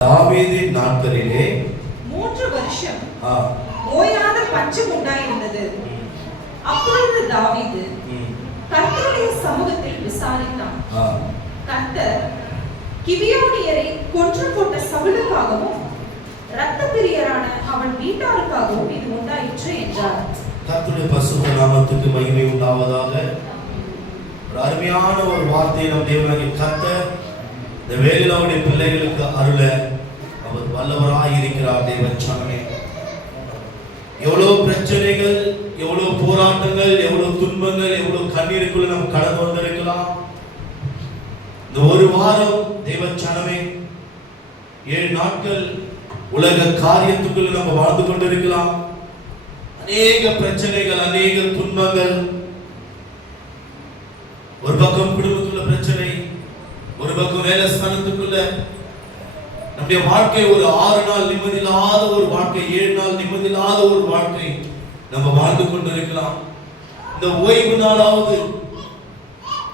தாவீதின் நாட்களிலே 3 வருஷம் ஓயாத பஞ்சம் உண்டாயிருந்தது. அப்பொழுது தாவீது கர்த்தருடைய சமூகத்தில் விசாரித்தான். கர்த்தர் கிபியோனியரை கொன்று போட்ட சவுலுக்காகவும் இரத்த பிரியரான அவன் வீட்டாருக்காகவும் இது உண்டாயிற்று என்றார். கர்த்தருடைய பரிசுத்த நாமத்துக்கு மகிமை உண்டாவதாக. ஒரு அருமையான ஒரு வார்த்தையை நம் தேவனாகிய கர்த்தர் இந்த வேளையில் அவருடைய பிள்ளைகளுக்கு அருள அவர் வல்லவராய் இருக்கிறார். தேவச்சனமே, எவ்வளவு பிரச்சனைகள், எவ்வளவு போராட்டங்கள், எவ்வளவு துன்பங்கள், எவ்வளவு கண்ணீருக்குள்ள நம்ம கடந்து வந்திருக்கலாம். இந்த ஒரு வாரம் தேவச்சனமே 7 நாட்கள் உலக காரியத்துக்குள்ள நம்ம வாழ்ந்து கொண்டிருக்கலாம். அநேக பிரச்சனைகள், அநேக துன்பங்கள், ஒரு பக்கம் குடும்பத்துள்ள பிரச்சனை, ஒரு பக்கம் வேலை ஸ்தானத்துக்குள்ள நம்முடைய வாழ்க்கை ஒரு 6 நாள் நிம்மதியில்லாத ஒரு வாழ்க்கை, 7 நாள் நிம்மதியில்லாத ஒரு வாழ்க்கை நம்ம வாழ்ந்து கொண்டிருக்கலாம். இந்த ஓய்வு நாளாவது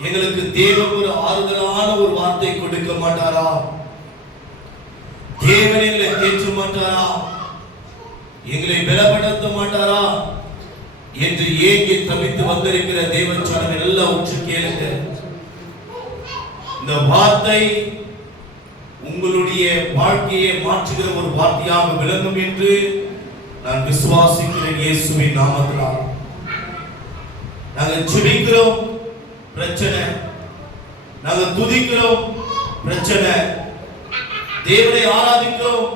எங்களுக்கு தேவன் ஒரு ஆறுதலான ஒரு வார்த்தை கொடுக்க மாட்டாரா? தேவன் எங்களை தேற்ற மாட்டாரா? எங்களை பலப்படுத்த மாட்டாரா என்று ஏங்கி தவித்து வந்திருக்கிற தேவச்சனமே, நல்லா உற்று கேளுங்க. இந்த வார்த்தை உங்களுடைய வாழ்க்கையை மாற்றுகிற ஒரு வார்த்தையாக விளங்கும் என்று நான் விசுவாசிக்கிறேன். இயேசுவின் நாமத்தினால் நாங்கள் ஜெபிக்கிறோம், பிரச்சனை. நாங்கள் துதிக்கிறோம், பிரச்சனை. தேவனை ஆராதிக்கிறோம்,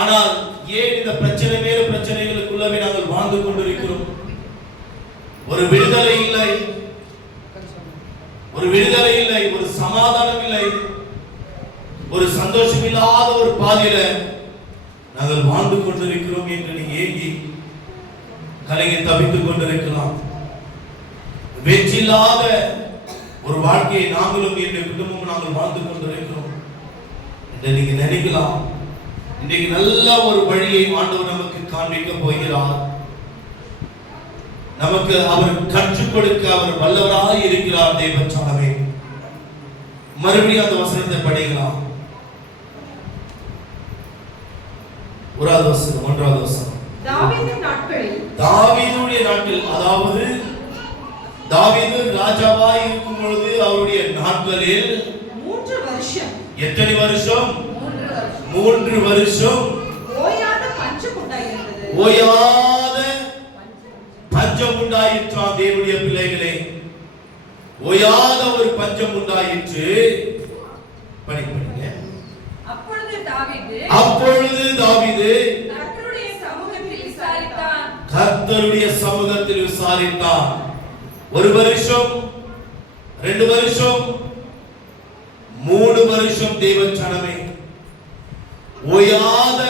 ஆனால் ஏன் இந்த பிரச்சனை மேல பிரச்சனைகளுக்குள்ளவே நாங்கள் வாழ்ந்து கொண்டிருக்கிறோம்? ஒரு விடுதலை இல்லை, ஒரு விடுதலை இல்லை, ஒரு சமாதானம் இல்லை, ஒரு சந்தோஷம் இல்லாத ஒரு பாதையில நாங்கள் வாழ்ந்து கொண்டிருக்கிறோம் என்று நீங்க ஏங்கி கலங்கி தவித்துக் கொண்டிருக்கலாம். வெற்றி இல்லாத ஒரு வாழ்க்கையை நாங்களும் என்னுடைய குடும்பமும் நாங்கள் வாழ்ந்து கொண்டிருக்கிறோம் என்று நீங்க நினைக்கலாம். இன்றைக்கு நல்ல ஒரு வழியை ஆண்டவர் நமக்கு காண்பிக்க போகிறார். நமக்கு அவர் கற்றுக் கொடுக்க அவர் வல்லவராய் இருக்கிறார். தேவச்சனமே, மறுபடியும் அந்த வசனத்தை படிக்கலாம். 1வது வசனம், 1வது வசனம். தாவீதின் நாட்களில், தாவீதுடைய நாட்கள், அதாவது தாவீது ராஜாவாய் இருக்கும் பொழுது அவருடைய நாட்களில் 3 வருஷம். எத்தனை வருஷம்? 3 வருஷம் ஓயாத பஞ்சம் உண்டாயிருந்தது. ஓயாத பஞ்சம் உண்டாயிற்று. தேவனுடைய பிள்ளைகளே, ஓயாத ஒரு பஞ்சம் உண்டாயிற்று. படிங்க. அப்பொழுது தாவீது கர்த்தருடைய சமூகத்தில் விசாரித்தான். கர்த்தருடைய சமூகத்தில் விசாரித்தான். 1 வருஷம், 2 வருஷம், 3 வருஷம் தேவச்சனமே, ஓயாத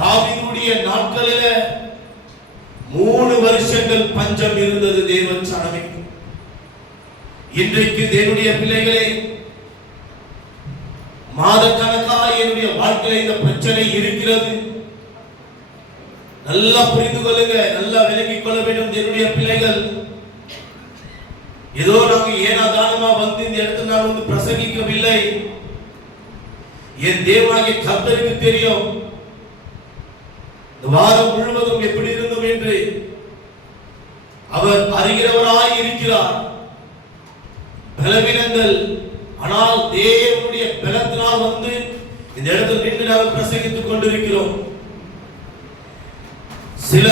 தாவீதுடைய நாட்களிலே 3 வருஷங்கள் பஞ்சம் இருந்தது. தேவச்சனமே, இன்றைக்கு தேவனுடைய பிள்ளைகளே, மாதக்கணக்காக என்னுடைய வாழ்க்கையில் இந்த பிரச்சனை இருக்கிறது. நல்லா புரிந்து கொள்ளுங்க, நல்லா விளங்கிக் கொள்ள வேண்டும் தேவனுடைய பிள்ளைகள். ஏதோ நாங்க ஏனாதானமா வந்து இந்த இடத்துல நான் வந்து பிரசங்கிக்கவில்லை. என் தேவனாகிய கர்த்தருக்கு தெரியும் இந்த வாரம் முழுவதும் எப்படி இருந்தோம் என்று. அவர் அறிகிறவராய் இருக்கிறார். பலவீனங்கள், ஆனால் தேவனுடைய பலத்தினால் வந்து இந்த இடத்தில் நின்று நாங்கள் பிரசங்கித்துக் கொண்டிருக்கிறோம். சில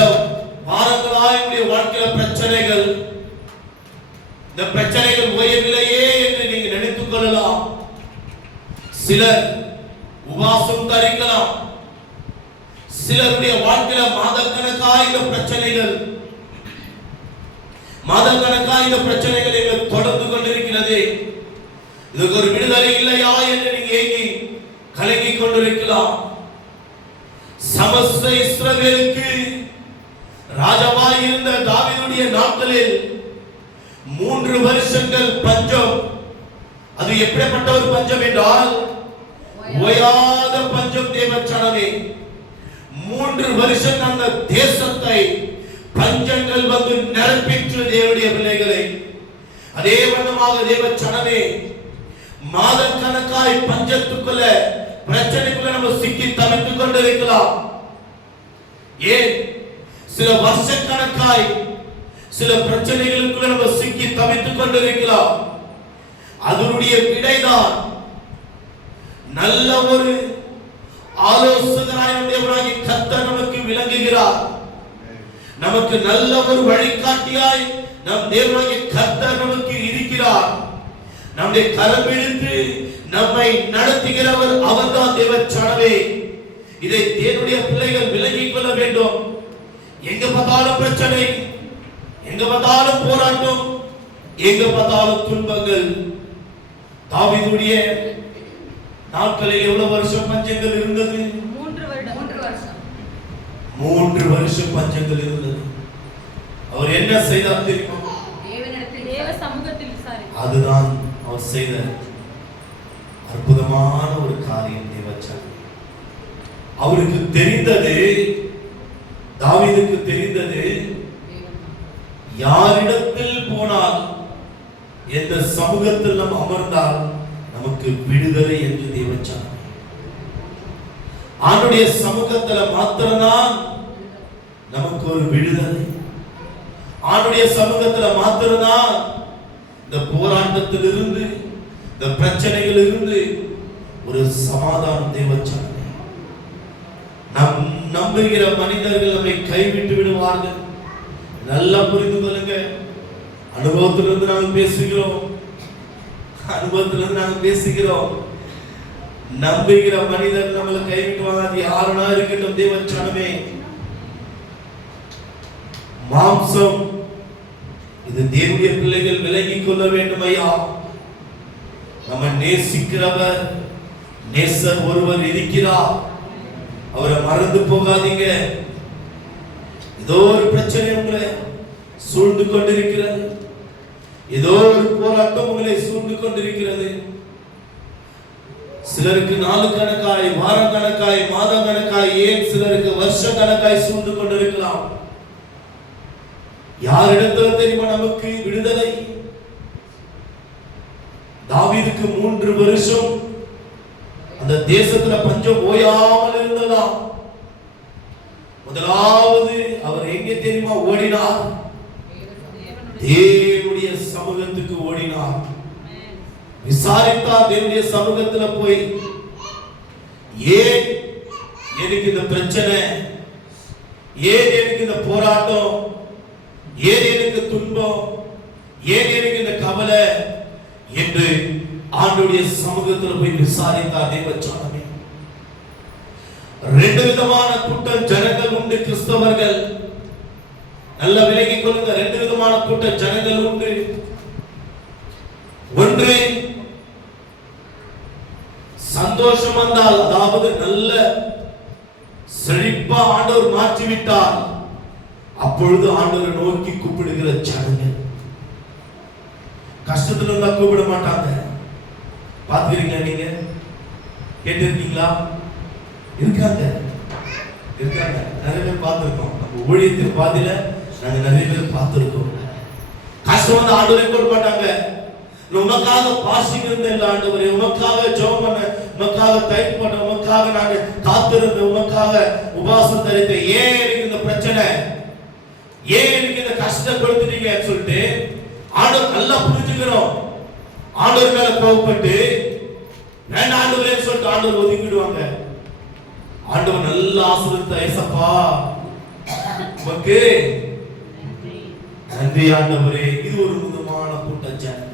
வாரங்களாய் உடைய வாழ்க்கையில பிரச்சனைகள், இந்த பிரச்சனைகள் ஓயவில்லையே என்று நீங்க நினைத்துக் கொள்ளலாம். சிலர் உபாசம் தரிக்கலாம். சிலருடைய வாழ்க்கையில மாதக்கணக்காக இந்த பிரச்சனைகள், மாதக்கணக்காக இந்த பிரச்சனைகள் எங்களுக்கு தொடர்ந்து கொண்டிருக்கிறது. இதுக்கு ஒரு விடுதலை இல்லையா என்று நீங்க ஏங்கி கலங்கிக் கொண்டிருக்கலாம். சமஸ்த இஸ்ரவேலுக்கு ராஜாவாய் இருந்த தாவீதுடைய நாட்களில் 3 வருஷங்கள் பஞ்சம். அது எப்படிப்பட்ட ஒரு பஞ்சம் என்றால் ஓயாத பஞ்சம். தேவச்சனமே, 3 வருஷம் அந்த தேசத்தை பஞ்சங்கள் வந்து நிரப்பிற்று. தேவனுடைய பிள்ளைகளை, அதே வண்ணமாக தேவச்சனமே, மாதம் கணக்காய் பஞ்சத்துக்குள்ள பிரச்சனைக்குள்ள நம்ம சிக்கி தவித்துக் கொண்டிருக்கலாம். ஏன் சில வருஷ கணக்காய் சில பிரச்சனைகளுக்குள்ள நம்ம சிக்கி தவித்துக் கொண்டிருக்கலாம். அதனுடைய விடைதான் நல்ல ஒரு ஆலோசகராய் தேவனாகிய கர்த்தர் நமக்கு விளங்குகிறார். நமக்கு நல்ல ஒரு வழிகாட்டியாய் நம் தேவனாகிய கர்த்தர் நமக்கு இருக்கிறார். நம்முடைய கரம் பிடித்து நம்மை நடத்துகிறவர் அவர்தான் தேவச்சனமே. இதை தேவனுடைய பிள்ளைகள் விளங்கிக் கொள்ள வேண்டும். எங்க பார்த்தாலும் பிரச்சனை, எங்க பார்த்தாலும் போராட்டம், எங்க பார்த்தாலும் துன்பங்கள். தாவீதுடைய நாட்களில் எவ்வளவு வருஷம் பஞ்சங்கள் இருந்தது? 3 வருஷம் பஞ்சங்கள் இருந்தது. அவர் என்ன செய்தார் தெரியுமா? தேவ சமூகத்தில் விசாரித்தார். அதுதான் அவர் செய்த அற்புதமான ஒரு காரியம். தேவச்சனமே, அவருக்கு தெரிந்தது, தாவீதுக்கு தெரிந்தது, யாரிடத்தில் போனால், எந்த சமூகத்தில் நாம் அமர்ந்தால் நமக்கு விடுதலை என்று தேவச்சனமே. ஆண்டுடைய சமூகத்துல மாத்திரம்தான் நமக்கு ஒரு விடுதலை. ஆண்டுடைய சமூகத்துல மாத்திரம்தான் இந்த போராட்டத்திலிருந்து, இந்த பிரச்சனைகளிலிருந்து ஒரு சமாதானம். தேவச்சனமே, நம் நம்புகிற மனிதர்கள் நம்மை கைவிட்டு விடுவார்கள். நல்லா புரிந்து கொள்ளுங்க. அனுபவத்திலிருந்து நாங்கள் பேசுகிறோம். அனுபவத்திலிருந்து நாங்கள் பேசுகிறோம். நம்புகிற மனிதர் நம்மளை கைவிட்டுவாங்க. அது யாருனா இருக்கட்டும். தேவச்சனமே, மாம்சம் இது தேவனுடைய பிள்ளைகள் விலகிக் கொள்ள வேண்டும். ஐயா, நம்ம நேசிக்கிறவர், நேசர் ஒருவர் இருக்கிறார். அவரை மறந்து போகாதீங்க. ஏதோ ஒரு பிரச்சனை உங்களை சூழ்ந்து கொண்டிருக்கிறது. ஏதோ ஒரு போராட்டம் உங்களை சூழ்ந்து கொண்டிருக்கிறது. சிலருக்கு நாள் கணக்காய், வாரம் கணக்காய், மாதம் கணக்காய், ஏன் சிலருக்கு வருஷ கணக்காய் சூழ்ந்து கொண்டிருக்கலாம். யாரிடத்துல தெரியுமா நமக்கு விடுதலை? தாவீதுக்கு 3 வருஷம் அந்த தேசத்துல பஞ்சம் ஓயாமல் இருந்ததாம். முதலாவது அவர் எங்கே தெரியுமா ஓடினார்? தேவனுடைய சமூகத்துக்கு ஓடினார். விசாரித்தார் தேவனுடைய சமூகத்துல போய், ஏன் எனக்கு இந்த பிரச்சனை, ஏன் எனக்கு இந்த போராட்டம், ஏன் எனக்கு துன்பம், ஏன் எனக்கு இந்த கவலை என்று ஆண்டவருடைய சமூகத்தில் போய் விசாரித்தார். தேவச்சனமே, 2 விதமான கூட்டம் ஜனங்கள் உண்டு. கிறிஸ்தவர்கள் நல்ல விலகிக் கொள்ளுங்க. 2 விதமான கூட்டம் ஜனங்கள் உண்டு. ஒன்று, சந்தோஷம் வந்தால், அதாவது நல்ல செழிப்பா ஆண்டவர் மாற்றிவிட்டார், அப்பொழுது ஆண்டவரை நோக்கி கூப்பிடுகிற ஜனங்கள். கஷ்டத்துல இருந்தா கூப்பிட மாட்டாங்க. பாத்துக்கிறீங்களா? நீங்க கேட்டிருக்கீங்களா? இருக்காங்க. நிறைய பேர் பார்த்திருக்கோம். நம்ம ஊழியத்தின் பாதியில நாங்க நிறைய பேர் பார்த்திருக்கோம். கஷ்டம் வந்து ஆண்டவரை கூப்பிட மாட்டாங்க. உமக்காக பாசிங் இருந்த இல்ல ஆண்டவரே, உமக்காக ஜெபம் பண்ண, உமக்காக டைப் பண்ண, உமக்காக நாங்க காத்திருந்த, உமக்காக உபவாசம் தரித்த, ஏன் எனக்கு இந்த பிரச்சனை, ஏன் எனக்கு இந்த கஷ்டம் கொடுத்துட்டீங்க சொல்லிட்டு ஆண்டவர் நல்லா புரிஞ்சுக்கிறோம். ஆண்டவர் மேல கோபப்பட்டு வேண்டாம் ஆண்டவரே சொல்லிட்டு ஆண்டவர் ஒதுக்கிடுவாங்க. ஆண்டவர் நல்ல ஆசீர்வதித்த ஏசப்பா உமக்கு நன்றி ஆண்டவரே. இது ஒரு விதமான கூட்ட ஜனங்கள்.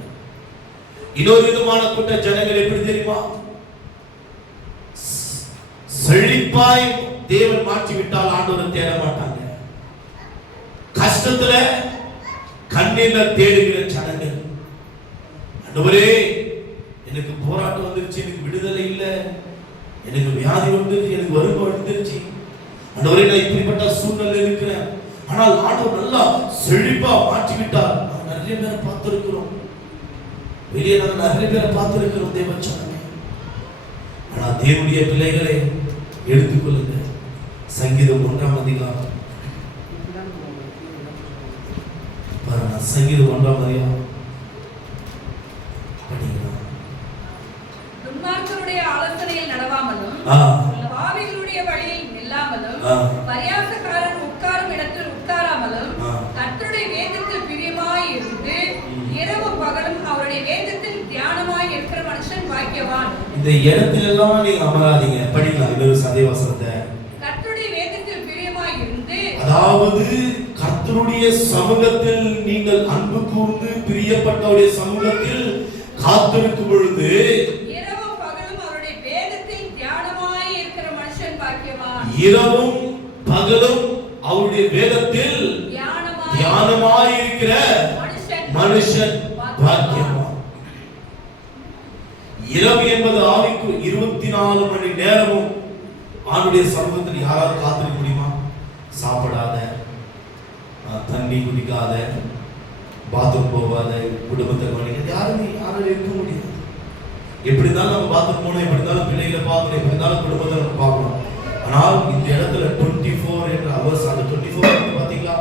இன்னொரு விதமான கூட்ட ஜனங்கள் எப்படி தெரியுமா? செழிப்பாய் தேவன் மாற்றி விட்டால் ஆண்டவரை தேட மாட்டாங்க. கஷ்டத்துல கண்ணீர்ல தேடுகிற ஜனங்கள். ஆண்டவரே எனக்கு போராட்டம் வந்துருச்சு, எனக்கு விடுதலை இல்லை, எனக்கு வியாதி வந்துருச்சு, எனக்கு வறுமை வந்துருச்சு, ஆண்டவரே நான் இப்படிப்பட்ட சூழ்நிலை இருக்கிறேன், ஆனால் ஆண்டவர் நல்லா செழிப்பா மாற்றி விட்டார். நான் நிறைய பேரை பார்த்திருக்கிறோம். வெளியே நாங்கள் நிறைய பேரை பார்த்திருக்கிறோம். தேவச்சனமே, ஆனா தேவனுடைய பிள்ளைகளை எடுத்துக்கொள்ளுங்க. சங்கீதம் 1ஆம் அதிகாரம் பாருங்க. சங்கீதம் 1ஆம் அதிகாரம் படிக்கலாம். பாவிகளுடைய வழியில் நில்லாமலும் பரியாசக்காரன் உட்காரும் இடத்தில் உட்காராமலும் கர்த்தருடைய வேதத்தில் பிரியமாய் இருந்து இரவும் பகலும் அவருடைய வேதத்தில் தியானமாய் இருக்கிற மனுஷன் பாக்கியவான். இந்த இடத்துல எல்லாம் நீங்க அமராதீங்க. படிக்கலாம் இன்னொரு சதை வசனத்தை. கர்த்தருடைய வேதத்தில் பிரியமாய் இருந்து, அதாவது கர்த்தருடைய சமூகத்தில் நீங்கள் அன்பு கூர்ந்து பிரியப்பட்டவருடைய சமூகத்தில் காத்திருக்கும் பொழுது இரவும் பகலும் அவருடைய வேதத்தில் தியானமாய் இருக்கிற மனுஷன் பாக்கியவான். இரவும் பகலும் அவருடைய வேதத்தில் தியானமாய் இருக்கிற மனுஷன் பாக்கியவான். இரவு என்பது ஆவிக்கு 24 மணி நேரமும் ஆண்டுடைய சமூகத்தில் யாராவது காத்திருக்க முடியுமா? சாப்பிடாத, தண்ணி குடிக்காத, பாத்ரூம் போகாத, குடும்பத்தை கவனிக்காத யாரும் இருக்க முடியாது. எப்படி இருந்தாலும் நம்ம பாத்ரூம் போனோம், எப்படி இருந்தாலும் பிள்ளைகளை பார்க்கணும், எப்படி இருந்தாலும் குடும்பத்தை நம்ம பார்க்கணும். ஆனால் இந்த இடத்துல 24 என்ற அவர்ஸ், அந்த 24 பார்த்தீங்களா,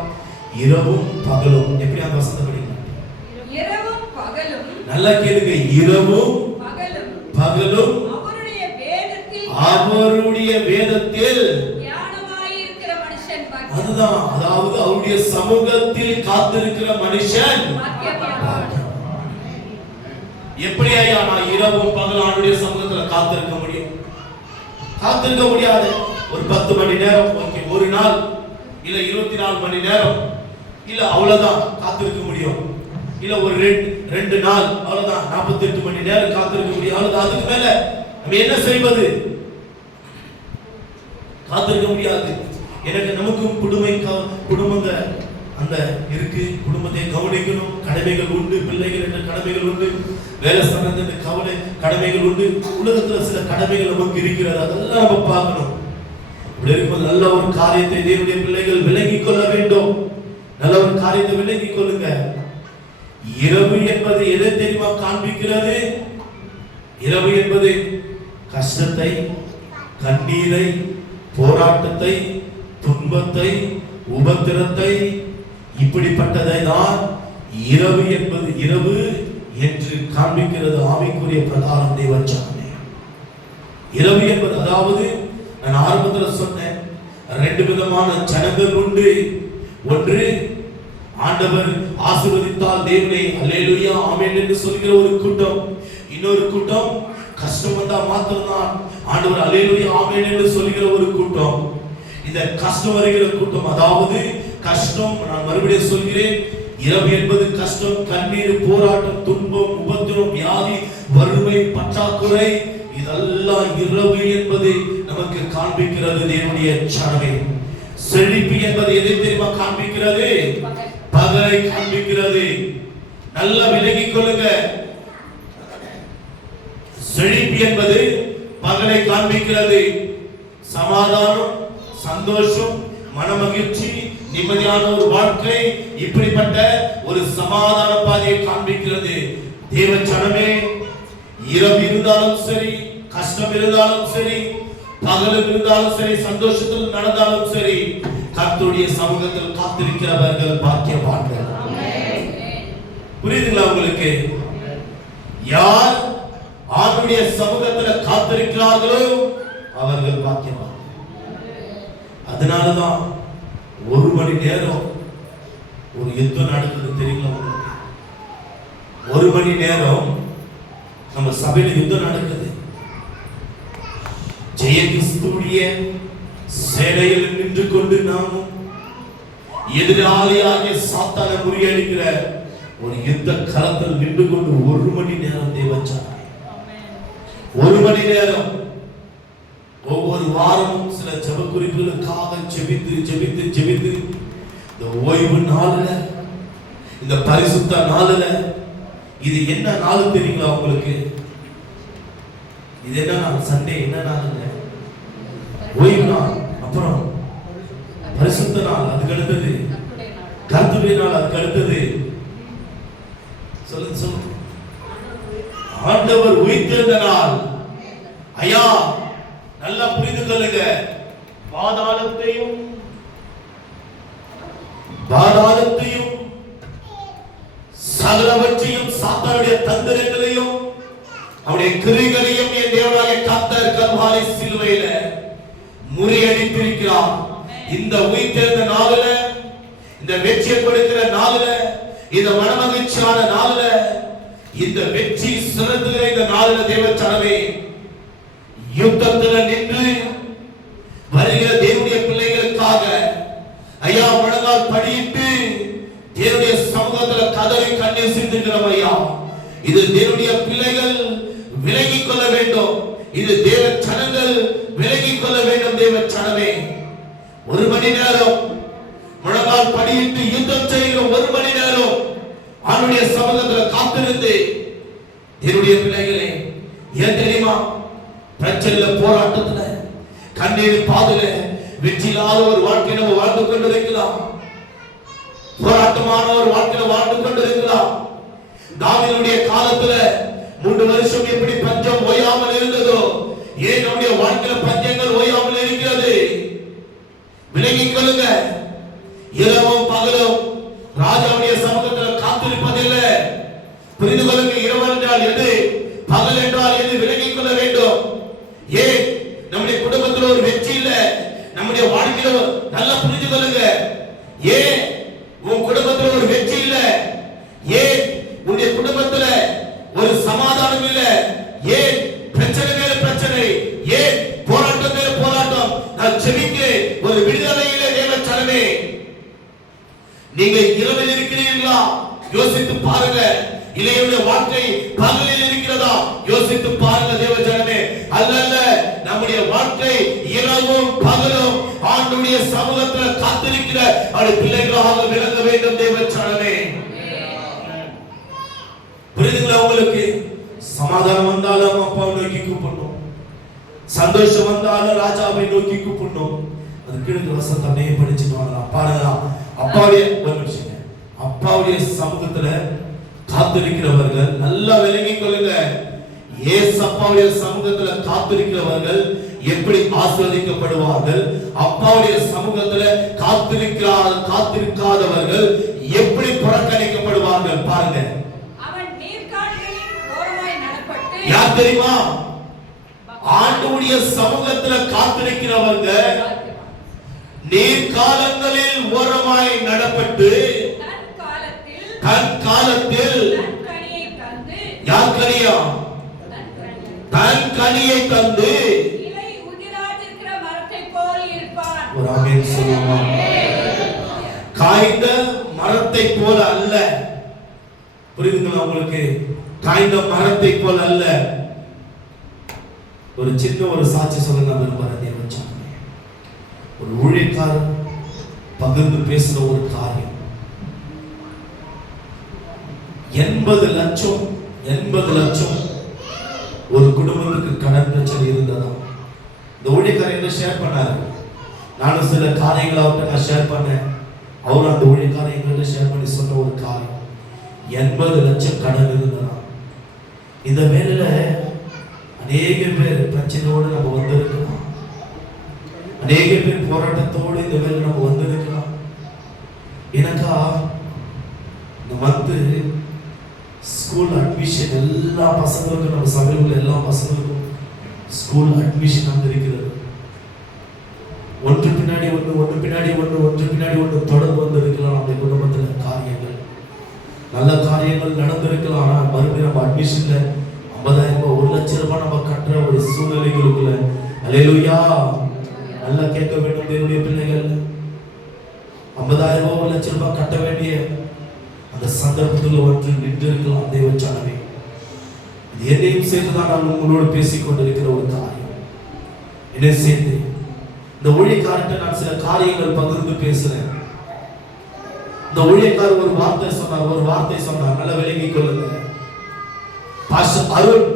இரவும் பகலும். எப்படி அந்த வசனத்தை படிக்கலாம்? இரவும் பகலும், நல்லா கேளுங்க, இரவும் பகலும் அவருடைய வேதத்தில் தியானமாய் இருக்கிற மனுஷன் பாக்கியவான். அதுதான், அதாவது அவருடைய சமூகத்தில் காத்திருக்கிற மனுஷன் பாக்கியவான். எப்படி ஐயா நான் இரவும் பகலும் அவருடைய சமூகத்துல காத்திருக்க முடியும்? காத்திருக்க முடியாது. ஒரு 10 மணி நேரம் ஓகே, ஒரு நாள் இல்ல 24 மணி நேரம் இல்ல அவ்வளவுதான் காத்திருக்க முடியும். இல்ல ஒரு 2 நாள் அவ்வளவுதான் 48 மணி நேரம் காத்திருக்க முடியும். அவ்வளவுதான். அதுக்கு மேல நம்ம என்ன செய்வது? காத்திருக்க முடியாது. எனக்கு நமக்கும் குடும்பங்க அந்த இருக்கு, குடும்பத்தை கவனிக்கணும், கடமைகள் உண்டு, பிள்ளைகள் என்ற கடமைகள் உண்டு, வேலை சார்ந்த கடமைகள் உண்டு, உலகத்துல சில கடமைகள் நமக்கு இருக்கிறது, அதெல்லாம் நம்ம பார்க்கணும். இப்படி இருக்கும்போது நல்ல ஒரு காரியத்தை தேவனுடைய பிள்ளைகள் விளங்கிக் கொள்ள வேண்டும். நல்ல ஒரு காரியத்தை விளங்கிக் கொள்ளுங்க. இரவு என்பது எதை தெரியுமா காண்பிக்கிறது? இரவு என்பது கஷ்டத்தை, கண்ணீரை, போராட்டத்தை, துன்பத்தை, உபத்திரத்தை, இப்படிப்பட்டதை தான் இரவு என்பது இரவு என்று காண்பிக்கிறது. ஆவிக்குரிய பிரகாரம் தேவச்சனமே இரவு என்பது, அதாவது நான் ஆரம்பத்தில் சொன்னேன், 2 விதமான ஜனங்கள் உண்டு. ஒன்று ஆண்டவர் ஆசீர்வதித்தால் தேவனே அல்லேலூயா ஆமென் என்று சொல்கிற ஒரு கூட்டம். இன்னொரு கூட்டம் கஷ்டம் வந்தா மாத்திரம்தான் ஆண்டவர் அல்லேலூயா ஆமென் என்று சொல்கிற ஒரு கூட்டம். இந்த கஷ்டம் வருகிற கூட்டம், அதாவது கஷ்டம், நான் மறுபடியும் சொல்கிறேன், இரவு என்பது கஷ்டம், கண்ணீர், போராட்டம், துன்பம், உபத்திரம், வியாதி, வறுமை, பற்றாக்குறை, இதெல்லாம் இரவு என்பது நமக்கு காண்பிக்கிறது. தேவனுடைய சனமே, செழிப்பு என்பது எதை தெரியுமா காண்பிக்கிறது? பகலை காண்பிக்கிறது. நல்லா விலகிக் கொள்ளுங்க. செழிப்பு என்பது பகலை காண்பிக்கிறது. சமாதானம், சந்தோஷம், மனமகிழ்ச்சி, நிம்மதியான ஒரு வாழ்க்கை, இப்படிப்பட்ட ஒரு சமாதான பாதையை காண்பிக்கிறது. தேவச்சனமே, இரவு இருந்தாலும் சரி, கஷ்டம் இருந்தாலும் சரி, பகல் இருந்தாலும் சரி, சந்தோஷத்தில் நடந்தாலும் சரி, கர்த்தருடைய சமூகத்தில் காத்திருக்கிறவர்கள் பாக்கியவான்கள். புரியுதுங்களா உங்களுக்கு? யார் ஆண்டுடைய சமூகத்தில் காத்திருக்கிறார்களோ அவர்கள் பாக்கியவான்கள். அதனாலதான் 1 மணி நேரம் ஒரு யுத்தம் நடக்குது தெரியுங்களா உங்களுக்கு? 1 மணி நேரம் நம்ம சபையில் யுத்தம் நடக்குது. ஜெய கிறிஸ்துவுடைய சேனையில் நின்று கொண்டு நாமும் எதிராளியாகிய சாத்தானை முறியடிக்கிற ஒரு யுத்த களத்தில் நின்று கொண்டு 1 மணி நேரம் தேவச்சார். 1 மணி நேரம் ஒவ்வொரு வாரமும் சில ஜெப குறிப்புகளுக்காக ஜெபித்து ஜெபித்து ஜெபித்து இந்த ஓய்வு நாள்ல, இந்த பரிசுத்த நாள்ல, இது என்ன நாள் தெரியுங்களா உங்களுக்கு? இது என்ன நாள்? சண்டே என்ன நாளுங்க? ஓய்வு நாள். அப்புறம் பரிசுத்த நாள், அதுக்கு அடுத்தது கர்த்தருடைய நாள், அதுக்கு அடுத்தது சொல்லுங்க சொல்லுங்க, ஆண்டவர் உயிர்த்தெழுந்த நாள். ஐயா நல்லா புரிந்து கொள்ளுங்க. பாதாளத்தையும் சகலவற்றையும் சாத்தானுடைய தந்திரங்களையும் அவருடைய கிரியைகளையும் என் தேவனாகிய கர்த்தர் கல்வாரி சிலுவையில முறியடித்திருக்கிறார். இந்த உயிர்த்தெழுந்த நாளில, இந்த வெற்றியை கொடுக்கிற நாளில, இந்த மனமகிழ்ச்சியான நாளில, இந்த வெற்றி சிறந்துகிற இந்த நாளில தேவச்சனமே யுத்தத்தில் நின்று வருகிற தேவனுடைய பிள்ளைகளுக்காக ஐயா முழங்கால் படியிட்டு தேவனுடைய சமூகத்தில் கதறி கண்ணீர் சிந்துகிறோம். ஐயா, இது தேவனுடைய பிள்ளைகள் விலகிக் கொள்ள வேண்டும். இது தேவ ஜனங்கள் விலகிக் கொள்ள வேண்டும். தேவ ஜனமே, 1 மணி நேரம் முழங்கால் படியிட்டு யுத்தம் செய்கிற 1 மணி நேரம் அவனுடைய சமூகத்தில் காத்திருந்து தேவனுடைய பிள்ளைகளே, ஏன் தெரியுமா? பிரச்சனையில, போராட்டத்துல, கண்ணீர் பாதுல வெற்றியில்லாத ஒரு வாழ்க்கை நம்ம வாழ்ந்து கொண்டிருக்கலாம். போராட்டமான ஒரு வாழ்க்கையில வாழ்ந்து கொண்டிருக்கலாம். தாவீதுடைய காலத்துல 3 வருஷம் எப்படி பஞ்சம் ஓயாமல் இருந்ததோ, ஏன் நம்முடைய வாழ்க்கையில பஞ்சங்கள் ஓயாமல் இருக்கிறது? விலகிக் கொள்ளுங்க. இரவும் பகலும் ராஜாவுடைய சமூகத்தில் காத்திருப்பதில்லை. புரிந்து கொள்ளுங்க. இரவு என்றால் எது, பகல் என்றால் எது, விலகிக் கொள்ள வேண்டும். ஏன் நம்முடைய குடும்பத்தில் ஒரு வெற்றி இல்ல, நம்முடைய வாழ்க்கையில நல்லா புரிந்து கொள்ளுங்க. ஏன் உன் குடும்பத்தில் ஒரு வெற்றி இல்ல, ஏன் உன்னுடைய குடும்பத்தில் ஒரு சமாதானம் இல்ல, ஏன் பிரச்சனை மேல பிரச்சனை, ஏன் போராட்டம் மேல போராட்டம்? நான் ஜெபிக்கிறேன், ஒரு விடுதலை இல்லை. தேவச்சனமே, நீங்க இரவில் இருக்கிறீர்களா? யோசித்து பாருங்க. இளையுடைய வாழ்க்கை பகலில் இருக்கிறதா? யோசித்து பாருங்க. தேவஜனமே, அல்லல்ல, நம்முடைய வாழ்க்கை இரவும் பகலும் ஆண்டவருடைய சமூகத்தில் காத்திருக்கிற அவருடைய பிள்ளைகளாக விளங்க வேண்டும். தேவஜனமே, புரியுதுங்களா உங்களுக்கு? சமாதானம் வந்தாலும் அப்பாவை நோக்கி கூப்பிடணும், சந்தோஷம் வந்தாலும் ராஜாவை நோக்கி கூப்பிடணும். அது கீழே வசனத்தை படிச்சுட்டு வரலாம். பாருங்க, அப்பாவுடைய சமூகத்துல காத்திருக்கிறவர்கள் நல்லா விளங்கிக் கொள்ளுங்க. ஏசப்பாவுடைய சமூகத்துல காத்திருக்கிறவர்கள் எப்படி ஆசீர்வதிக்கப்படுவார்கள், அப்பாவுடைய சமூகத்துல காத்திருக்காதவர்கள் எப்படி புறக்கணிக்கப்படுவார்கள். பாருங்க, யார் தெரியுமா? ஆண்டவருடைய சமூகத்துல காத்திருக்கிறவங்க நீர்காலங்களில் ஓரமாய் நடப்பட்டு தன் காலத்தில் யார் கனியா? தன் கனியை தந்து ஒரு ஆமென் சொல்லுமா? காய்ந்த மரத்தை போல அல்ல. புரியுதுங்களா உங்களுக்கு? காய்ந்த மரத்தை போல அல்ல. ஒரு சின்ன ஒரு சாட்சி சொல்ல நான் விரும்புறேன். ஒரு ஊழியக்காரர் பகிர்ந்து பேசுற ஒரு காரியம், 80 லட்சம் ஒரு குடும்பத்துக்கு கடன் பிரச்சனை இருந்ததா. இந்த ஊழியக்காரர் என்ன ஷேர் பண்ணாரு. நானும் சில காரியங்களை அவர்கிட்ட நான் ஷேர் பண்ணேன். அவரும் அந்த ஊழியக்காரர் எங்கிட்ட ஷேர் பண்ணி சொன்ன ஒரு காரியம், 80 லட்சம் கடன் இருந்ததா. இந்த வேலையில அநேக பேர் பிரச்சனையோடு நம்ம வந்திருக்கலாம், அநேக பேர் போராட்டத்தோடு இந்த வேலை நம்ம வந்திருக்கலாம். எனக்கா இந்த மந்த் ஸ்கூல் அட்மிஷன் எல்லா பசங்களுக்கும், நம்ம சபையில் எல்லா பசங்களுக்கும் ஸ்கூல் அட்மிஷன் வந்திருக்கிறது. ஒன்று பின்னாடி ஒன்று தொடர்ந்து வந்திருக்கலாம். நம்முடைய குடும்பத்தில் காரியங்கள், நல்ல காரியங்கள் நடந்திருக்கலாம். ஆனால் மறுபடியும் நம்ம அட்மிஷன்ல 50,000 ரூபாய், 1 லட்சம் ரூபாய் நம்ம கட்டுற ஒரு சூழ்நிலைகளுக்குள்ள, அல்லேலூயா, நல்லா கேட்க வேண்டும் தேவனுடைய பிள்ளைகள். 50,000 ரூபாய், 1 லட்சம் ரூபாய் கட்ட வேண்டிய அந்த சந்தர்ப்பத்தில் ஒன்று நின்று இருக்கலாம். தேவச்சனமே, இது என்னையும் சேர்த்துதான் நான் உங்களோடு பேசிக் கொண்டிருக்கிற ஒரு காரியம். என்னை சேர்த்து இந்த ஊழியக்காரர்கிட்ட நான் சில காரியங்கள் பகிர்ந்து பேசுறேன். இந்த ஊழியக்காரர் ஒரு வார்த்தை சொன்னார், நல்லா விளங்கிக் கொள்ளுங்க. பாஸ்டர் அருண்,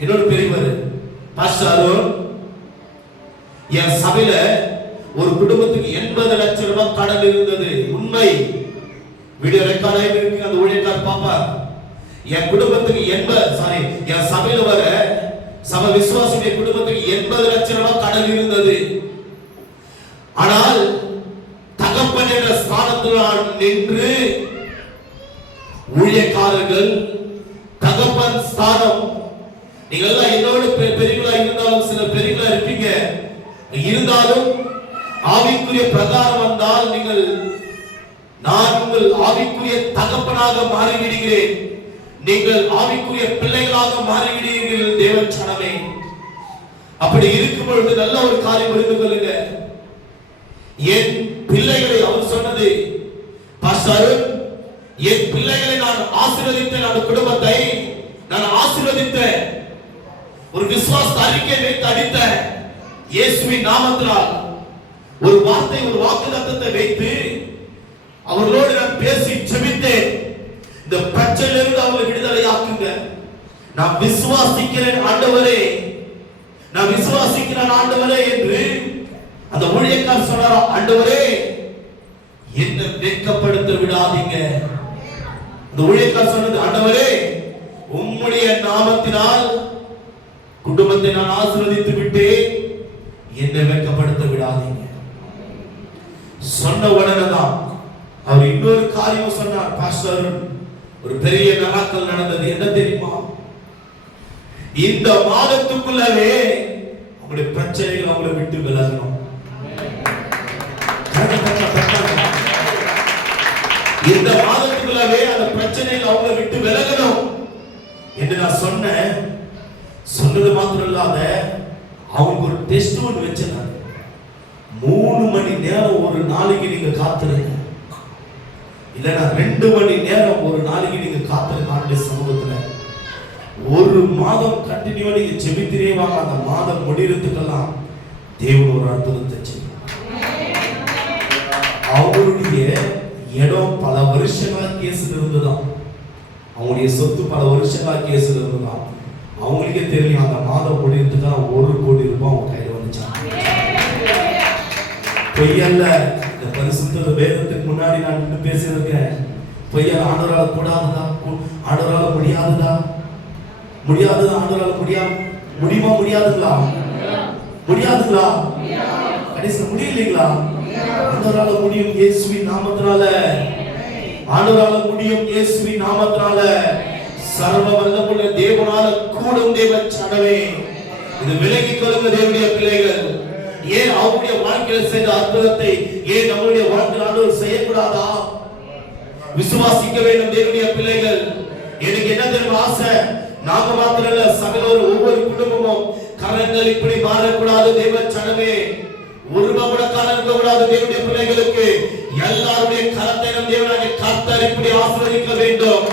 என்னோட பெரியவர் பாஸ்டர் அருண், என் சபையில ஒரு குடும்பத்துக்கு 80 லட்சம் ரூபாய் கடன் இருந்தது. உண்மை, வீடியோ ரெக்கார்ட் ஆகி இருக்கு, அந்த ஊழியக்காரர் பாப்பார். என் குடும்பத்துக்கு என் சபையில வர சபை விசுவாசிய குடும்பத்துக்கு 80 லட்சம் ரூபாய் கடன் இருந்தது. ஆனால் தகப்பன் என்ற ஸ்தானத்தில் நின்று ஊழியக்காரர்கள் தகப்பன் ஸ்தானம் நீங்க எல்லாம் என்னோட பெரியவங்களா இருந்தாலும் சில பெரியவங்களா இருப்பீங்க. இருந்தாலும் ஆவிக்குரிய பிரகாரம் வந்தால் நீங்கள் நான் உங்கள் ஆவிக்குரிய தகப்பனாக மாறிவிடுகிறேன், நீங்கள் ஆவிக்குரிய பிள்ளைகளாக மாறிவிடுகிறீர்கள் தேவ சனமே. அப்படி இருக்கும் பொழுது நல்ல ஒரு காரியம் புரிந்து கொள்ளுங்க. என் பிள்ளைகளை அவர் சொன்னது, பாஸ்டர் என் பிள்ளைகளை நான் ஆசீர்வதித்தேன், அந்த குடும்பத்தை நான் ஆசீர்வதித்தேன், ஒரு விசுவாச அறிக்கை வைத்து அடித்த இயேசுவின் நாமத்தினால் ஒரு வார்த்தை ஒரு வாக்குத்தத்தத்தை வைத்து அவர்களோடு நான் பேசி ஜெபித்தேன். இந்த பிரச்சனையிலிருந்து அவங்களை விடுதலை ஆக்குங்க. நான் விசுவாசிக்கிறேன் ஆண்டவரே, நான் விசுவாசிக்கிறேன் ஆண்டவரே என்று அந்த ஊழியக்காரர் சொன்னார். ஆண்டவரே என்னை வெட்கப்படுத்த விடாதீங்க. அந்த ஊழியக்காரர் சொன்னது, ஆண்டவரே உம்முடைய நாமத்தினால் குடும்பத்தை நான் ஆசீர்வதித்து விட்டேன், என்னை வெட்கப்படுத்த விடாதீங்க. சொன்ன உடனே தான் அவர் இன்னொரு காரியம் சொன்னார். பாஸ்டர் ஒரு பெரிய மிராக்கிள் நடந்தது. என்ன தெரியுமா? இந்த மாதத்துக்குள்ளவே அவங்களுடைய பிரச்சனைகள் அவங்களை விட்டு விலகணும். இந்த மாதத்துக்குள்ளவே அந்த பிரச்சனைகள் அவங்களை விட்டு விலகணும் என்று நான் சொன்னேன். சொன்னது மாத்திரம் இல்லாத அவங்க ஒரு டெஸ்ட் ஒன்று வச்சிருந்தாங்க. 3 மணி நேரம் ஒரு நாளைக்கு நீங்க காத்துருங்க, இல்லைன்னா 2 மணி நேரம் ஒரு நாளைக்கு நீங்க காத்துருங்க. ஆண்டு சமூகத்துல 1 மாதம் கண்டினியூவா நீங்க ஜெபித்திரே வாங்க. அந்த மாதம் முடிகிறதுக்கெல்லாம் தேவன் ஒரு அற்புதத்தை செய்வார். அவங்களுடைய இடம் பல வருஷங்களா கேஸ்ல இருந்துதான், அவங்களுடைய சொத்து பல வருஷங்களா கேஸ்ல இருந்துதான். அவங்களுக்கே தெரியும் அந்த மாதம் முடிகிறதுக்காக 1 கோடி ரூபாய் அவங்க கையில வந்துச்சாங்க. பொய்யல்ல. இந்த பரிசுத்த வேதத்துக்கு முன்னாடி நான் நின்று பேசியிருக்கேன். பொய்யல் ஆண்டவரால கூடாதுதா, ஆண்டவரால முடியாதுதா, முடியாதுதா, ஆண்டவரால முடியுமா முடியாதுங்களா? முடியாதுங்களா? கடைசியில் முடியலைங்களா? ஆண்டவரால முடியும் இயேசுவின் நாமத்தினால. ஆண்டவரால முடியும் இயேசுவின் நாமத்தினால. சர்வ வல்லமையுள்ள தேவனால கூடும் தேவ சனமே. இது விலகிக் கொள்ளுங்க தேவனுடைய பிள்ளைகள். ஏன் அவருடைய வாழ்க்கையில் செய்த அற்புதத்தை ஏன் நம்முடைய வாழ்க்கையில் ஆண்டவர் செய்யக்கூடாதா? விசுவாசிக்க வேண்டும் தேவனுடைய பிள்ளைகள். எனக்கு என்ன தெரியும் ஆசை? நாம மாத்திரம் இல்ல, சகல ஒவ்வொரு குடும்பமும் கரங்கள் இப்படி மாறக்கூடாது தேவ சனமே. ஒரு கூட கரம் இருக்கக்கூடாது தேவனுடைய பிள்ளைகளுக்கு. எல்லாருடைய கரத்தை நம் தேவனாகிய கர்த்தர் இப்படி ஆசீர்வதிக்க வேண்டும்.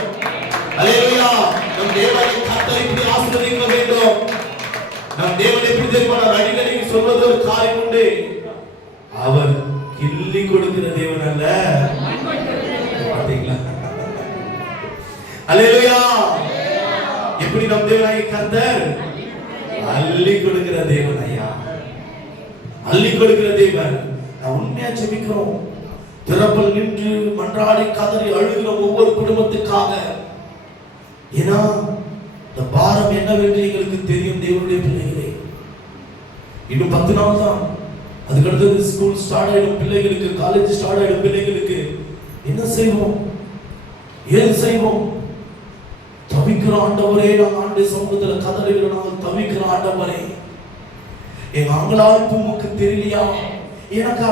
அல்லேலூயா. நம் தேவனாகிய கர்த்தர் இப்படி ஆசீர்வதிக்க வேண்டும். நம் தேவன் எப்படி தெரியுமா? அடிக்கடி சொல்வது ஒரு காரியம் உண்டு. அவர் கிள்ளி கொடுக்கிற தேவன் அல்ல. பாத்தீங்களா? அல்லேலூயா. எப்படி நம் தேவனாகிய கர்த்தர் அள்ளி கொடுக்கிற தேவன் ஐயா, அள்ளி கொடுக்கிற தேவன். நான் உண்மையா ஜெபிக்கிறோம். திறப்பல் நின்று மன்றாடி கதறி அழுகிறோம் ஒவ்வொரு குடும்பத்துக்காக. ஏன்னா இந்த பாரம் என்னவென்று எங்களுக்கு தெரியும் தேவனுடைய பிள்ளைகளே. இன்னும் 10 நாள் தான், அதுக்கு அடுத்தது ஸ்கூல் ஸ்டார்ட் ஆயிடும் பிள்ளைகளுக்கு, காலேஜ் ஸ்டார்ட் ஆயிடும் பிள்ளைகளுக்கு. என்ன செய்வோம்? ஏன் செய்வோம்? தவிக்கிற ஆண்டவரே, நாங்கள் ஆண்டு சமூகத்துல கதறுகிறோம். நாங்கள் தவிக்கிற ஆண்டவரே, எங்க அங்கலாய்ப்பு உமக்கு தெரியலையா? எனக்கா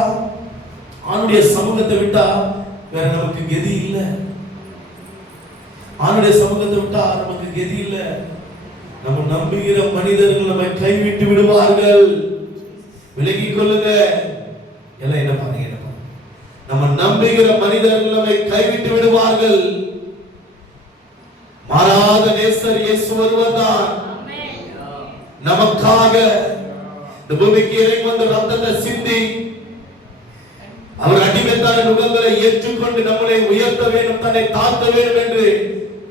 ஆணுடைய சமூகத்தை விட்டா வேற நமக்கு கதி இல்லை. ஆணுடைய சமூகத்தை விட்டா நமக்கு கதி இல்லை. நம்ம நம்புகிற மனிதர்கள் நம்மை கைவிட்டு விடுவார்கள். விலகிக் கொள்ளுங்க. எல்லாம் என்ன பாருங்க, என்ன பாருங்க. நம்ம நம்புகிற மனிதர்கள் நம்மை கைவிட்டு விடுவார்கள். மாறாத நேசர் இயேசு ஒருவர்தான். நமக்காக இந்த பூமிக்கு இறங்கி வந்து ரத்தத்தை சிந்தி அவர் அடிமைத்தான நுகங்களை ஏற்றுக்கொண்டு நம்மளை உயர்த்த வேண்டும், தன்னை தாழ்த்த வேண்டும் என்று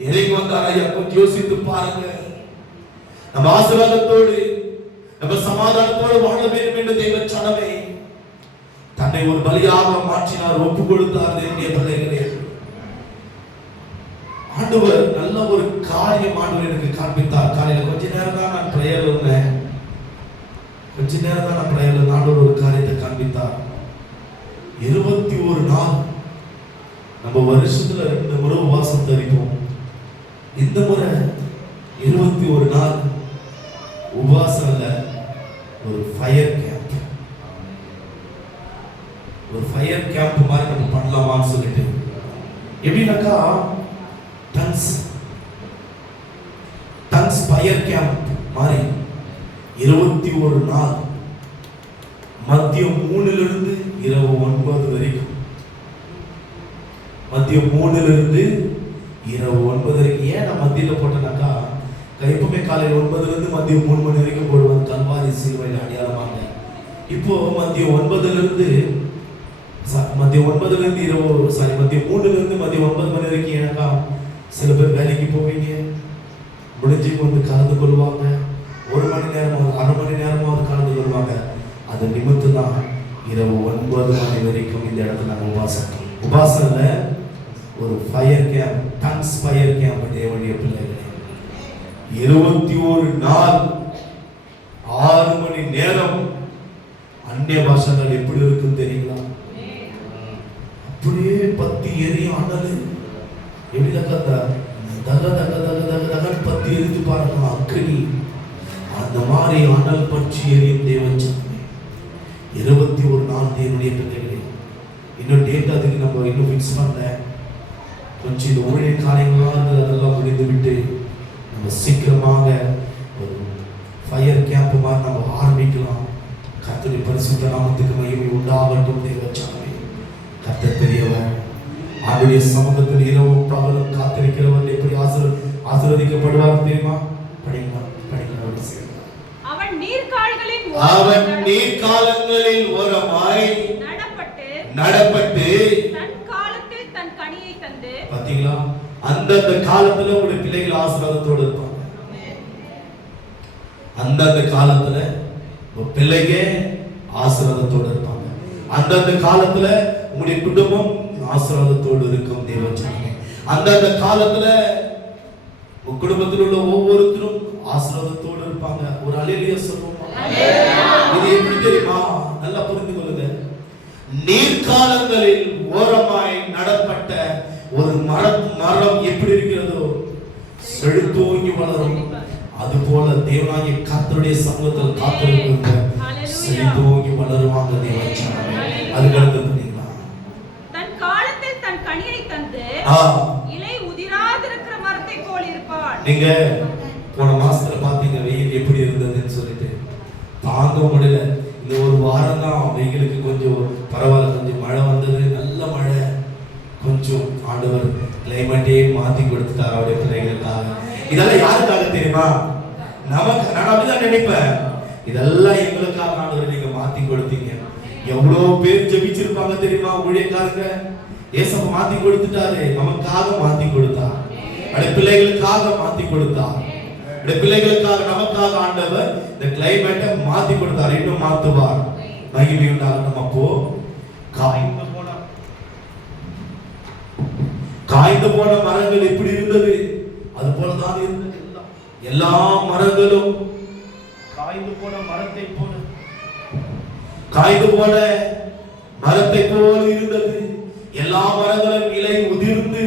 இறங்கி வந்தார். ஐயா, கொஞ்சம் யோசித்து பாருங்க. நம்ம ஆசீர்வாதத்தோடு நம்ம சமாதானத்தோடு வாழ வேண்டும் என்று தேவ சனமே தன்னை ஒரு பலியாக மாற்றினார், ஒப்பு கொடுத்தார். தேவனுடைய பிள்ளைகளே, ஆண்டவர் நல்ல ஒரு காரியம் ஆண்டவர் எனக்கு காண்பித்தார். காலையில கொஞ்ச நேரம் தான் நான் பிரேயர்ல இருந்தேன். கொஞ்ச நேரம் தான் நான் பிரேயர்ல இருந்தேன். ஆண்டவர் ஒரு காரியத்தை காண்பித்தார். 21 நாள் நம்ம வருஷத்துல 2 முறை உபவாசம் தரிப்போம். இந்த முறை 21 நாள் உபவாசம் இல்ல, ஒரு ஃபயர் கேம்ப். ஒரு ஃபயர் கேம்ப் மாதிரி நம்ம பண்ணலாமான்னு சொல்லிட்டு, எப்படின்னாக்கா டங்ஸ் ஃபயர் கேம்ப் மாதிரி 21 நாள் மதியம் 3 இருந்து இரவு 9 வரைக்கும், மதியம் 3 இருந்து இரவு 9 வரைக்கும். ஏன் நான் மத்தியில் போட்டேனாக்கா, எப்பவுமே காலையில் 9 இருந்து மதியம் 3 மணி வரைக்கும் போடுவாங்க கல்வாரி சிலுவையில் அடையாளமாக. இப்போ மதியம் 9 இருந்து இரவு மதியம் 3 இருந்து மதியம் 9 மணி வரைக்கும். ஏன்னாக்கா சில பேர் வேலைக்கு போவீங்க, முடிஞ்சு வந்து கலந்து கொள்வாங்க, 1 மணி நேரமாவது 1/2 மணி நேரமாவது கலந்து கொள்வாங்க. அது நிமித்தம் தான் இரவு 9 மணி வரைக்கும் இந்த இடத்துல நாங்கள் உபாசனை ஒரு fire camp, tongues fire camp. தேவனுடைய பிள்ளைகளே, 21 நாள் 6 மணி நேரம் அந்நிய பாஷைகள் எப்படி இருக்கும் தெரியுங்களா? அப்படியே பத்தி எரியும் அனல். எப்படி தக பத்தி எரித்து பாருங்க, அக்கனி அந்த மாதிரி அனல் பற்றி எரியும் தேவச்சனமே. 21 நாள் தேவனுடைய பிள்ளைகளே. இன்னும் டேட் அதுக்கு நம்ம இன்னும் ஃபிக்ஸ் பண்ணல. கொஞ்சம் இந்த ஊழிய காரியங்களாக அதெல்லாம் முடிந்து விட்டு நம்ம சீக்கிரமாக ஒரு ஃபயர் கேம்ப் மாதிரி நம்ம ஆரம்பிக்கலாம். கர்த்தருடைய பரிசுத்த நாமத்துக்கு மகிமை உண்டாகட்டும். தேவச்சனமே, கர்த்தர் பெரியவர். அவருடைய சமூகத்தில் இரவும் பகலும் காத்திருக்கிறவர் எப்படி ஆசீர்வதிக்கப்படுவார் தெரியுமா? படிக்கலாம். அவன் நீர்க்காலங்களில் ஓரமாய் நடப்பட்டு தன் காலத்தில் தன் கனியை தந்து. பாத்தீங்களா? அந்தந்த காலத்துல உங்களுடைய பிள்ளைகள் ஆசீர்வாதத்தோடு இருப்பாங்க. அந்தந்த காலத்துல உங்க பிள்ளைங்க ஆசீர்வாதத்தோடு இருப்பாங்க. அந்தந்த காலத்துல உங்களுடைய குடும்பம் ஆசீர்வாதத்தோடு இருக்கும். தேவச்சனமே, அந்தந்த காலத்துல உங்க குடும்பத்தில் உள்ள ஒவ்வொருத்தரும் ஆசீர்வாதத்தோடு இருப்பாங்க. ஒரு அல்லேலூயா சொல்லுவோம். இது எப்படி தெரியுமா? நல்லா புரிந்து கொள்ளுங்க. நீர்க்காலங்களில் ஓரமாய் நடப்பட்ட ஒரு மரம் எப்படி இருக்கிறதோ செழித்தோங்கி வளரும். அதுபோல தேவனாகிய கர்த்தருடைய சமூகத்தில் காத்திருக்கிற செழித்தோங்கி வளருவாங்க. தேவச்சனமே, அதுக்கு தன் காலத்தில் தன் கனியை தந்து இலை உதிராதிருக்கிற மரத்தை போல இருப்பாள். நீங்க போன மாசத்துல பாத்தீங்க வெயில் எப்படி இருந்ததுன்னு சொல்லிட்டு, தாங்க முடியல. இந்த ஒரு வாரம் தான் வெயிலுக்கு கொஞ்சம் பரவாயில்ல, கொஞ்சம் மழை வந்தது, நல்ல மழை. கொஞ்சம் ஆண்டவர் கிளைமேட்டே மாத்தி கொடுத்துட்டார் அவருடைய பிள்ளைகளுக்காக. இதெல்லாம் யாருக்காக தெரியுமா? நமக்கு. நான் அப்படிதான் நினைப்பேன், இதெல்லாம் எங்களுக்காக ஆண்டவர் நீங்க மாத்தி கொடுத்தீங்க. எவ்வளவு பேர் ஜெபிச்சிருப்பாங்க தெரியுமா? ஊழியக்காரங்க ஏசப்ப மாத்தி கொடுத்துட்டாரு, நமக்காக மாத்தி கொடுத்தார், அவருடைய பிள்ளைகளுக்காக மாத்தி கொடுத்தார், அவருடைய பிள்ளைகளுக்காக நமக்காக ஆண்டவர் இந்த கிளைமேட்டை மாத்தி கொடுத்தார், இன்னும் மாத்துவார். மகிமை உண்டாகட்டும். அப்போ காய்ந்து போன மரங்கள் எப்படி இருந்தது? அது போலதான் இருந்தது. எல்லா மரங்களும் காய்ந்து போன மரத்தை போல இருந்தது. எல்லா மரங்களும் இலை உதிர்ந்து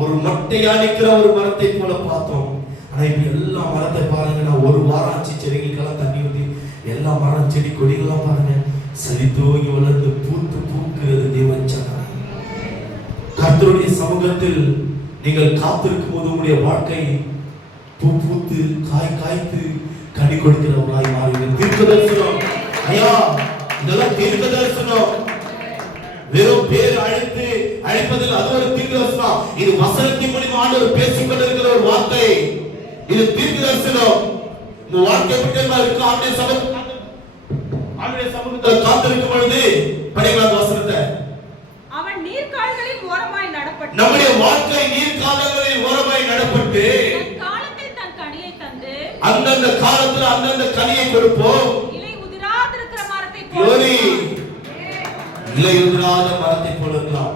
ஒரு மொட்டையா நிற்கிற ஒரு மரத்தை போல பார்த்தோம். ஆனா இப்ப எல்லா மரத்தை பாருங்க, நான் ஒரு வாரம் ஆச்சு செடிகளுக்கெல்லாம் தண்ணி ஊற்றி எல்லா மரம் செடி கொடிகள்லாம் பாருங்க செழித்தோங்கி வளர்ந்து பூத்து பூக்கிறது. தேவச்சனமே, கர்த்தருடைய சமூகத்தில் நீங்கள் காத்திருக்கும் போது உங்களுடைய வாழ்க்கை பூ பூத்து காய்த்து கனி கொடுக்கிறவராய் மாறுவீங்க. தீர்க்கதரிசனம் ஐயா, இதெல்லாம் தீர்க்கதரிசனம். வெறும் பேர் அழைப்பதில் அது ஒரு தீர்க்கதரிசனம். இது வசனத்தின் மூலமா ஆண்டவர் பேசிக் கொண்டிருக்கிற ஒரு வார்த்தை. இது தீர்க்கதரிசனம். உங்க வாழ்க்கை எப்படி இருக்கு? ஆண்டவருடைய சமூகத்தில் காத்திருக்கும் பொழுது படிக்கலாம் வசனத்தை. அவன் நீர்க்கால்களில் ஓரமாய் நடப்பட்டு, நம்முடைய வாழ்க்கை நீர்க்கால்களில் ஓரமாய் நடப்பட்டு காலத்தில் தன் கனியை தந்து, அந்தந்த காலத்துல அந்தந்த கனியை கொடுப்போம். இலை உதிராதிருக்கிற மரத்தை போல, இலை உதிராத மரத்தை போல இருக்கலாம்.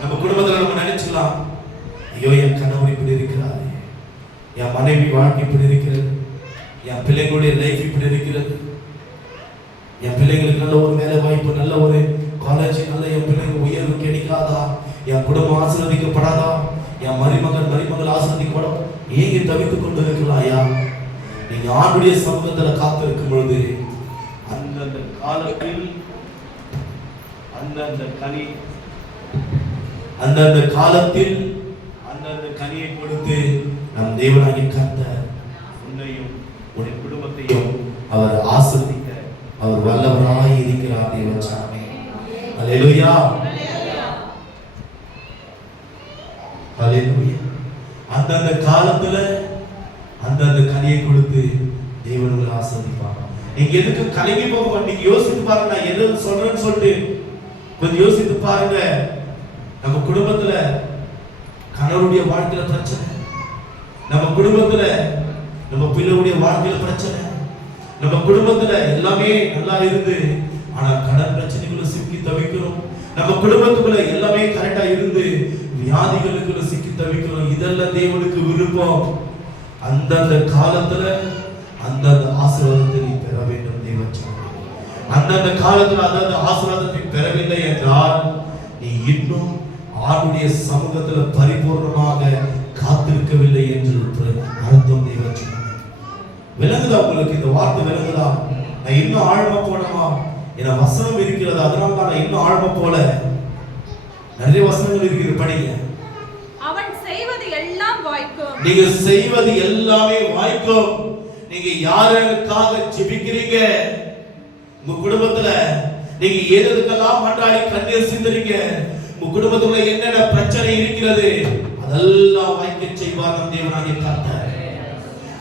நம்ம குடும்பத்துல நம்ம நினைச்சுக்கலாம், ஐயோ என் கணவர் இப்படி இருக்கிறாரு, என் மனைவி வாழ்க்கை இப்படி இருக்கிறது, என் பிள்ளைகளுடைய லைஃப் இப்படி இருக்கிறது, என் பிள்ளைங்களுக்கு நல்ல ஒரு வேலை வாய்ப்பு, நல்ல ஒரு காலேஜ், நல்ல என் பிள்ளைங்க உயர்வு கிடைக்காதா, என் குடும்பம் ஆசீர்வதிக்கப்படாதா, என் மருமகள் ஆசீர்வதிக்கப்படும். ஏங்க தவித்துக் கொண்டு இருக்கலாம்? ஐயா, நீங்க ஆண்டுடைய சமூகத்துல காத்திருக்கும் பொழுது அந்தந்த காலத்தில் அந்தந்த கனியை கொடுத்து நம் தேவனாகிய கர்த்தர் உன்னையும் உன்னுடைய குடும்பத்தையும் அவர் ஆசீர்வதிக்க அவர் வல்லவராய் இருக்கிறார். தேவச்சாமி அல்லேலூயா அல்லேலூயா. அந்தந்த காலத்துல அந்தந்த கனியை கொடுத்து தேவன் உங்களை ஆசீர்வதிப்பார். நீங்க எதுக்கு கலங்கி போக மாட்டீங்க? யோசித்து பாருங்க, நான் எது சொல்றேன்னு சொல்லிட்டு கொஞ்சம் யோசித்து பாருங்க. நம்ம குடும்பத்துல கணவருடைய வாழ்க்கையில பிரச்சனை, நம்ம குடும்பத்துல நம்ம பிள்ளையுடைய வாழ்க்கையில பிரச்சனை, நம்ம குடும்பத்துல எல்லாமே நல்லா இருந்து ஆனா கடன் பிரச்சனைக்குள்ள சிக்கி தவிக்கிறோம், நம்ம குடும்பத்துக்குள்ள எல்லாமே கரெக்டா இருந்து வியாதிகளுக்குள்ள சிக்கி தவிக்கிறோம். இதெல்லாம் தேவனுக்கு விருப்பம். அந்தந்த காலத்துல அந்தந்த ஆசீர்வாதத்தை நீ பெற வேண்டும். தேவன் அந்தந்த காலத்துல அந்தந்த ஆசீர்வாதத்தை பெறவில்லை என்றால் நீ இன்னும் ஆண்டுடைய சமூகத்துல பரிபூர்ணமாக காத்திருக்கவில்லை என்று அர்த்தம். தேவன் விளங்குதா உங்களுக்கு? இந்த வார்த்தை விளங்குதா? நான் இன்னும் ஆழமா போனமா? என வசனம் இருக்கிறது, அதனால நான் இன்னும் ஆழமா போல. நிறைய வசனங்கள் இருக்குது, படிங்க. அவன் செய்வது எல்லாம் வாய்க்கும். நீங்க செய்வது எல்லாமே வாய்க்கும். நீங்க யாருக்காக ஜெபிக்கிறீங்க? உங்க குடும்பத்துல நீங்க எதுக்கெல்லாம் மன்றாடி கண்ணீர் சிந்துறீங்க? உங்க குடும்பத்துல என்னென்ன பிரச்சனை இருக்கிறது அதெல்லாம் வாய்க்க செய்வார் நம் தேவனாகிய கர்த்தர்.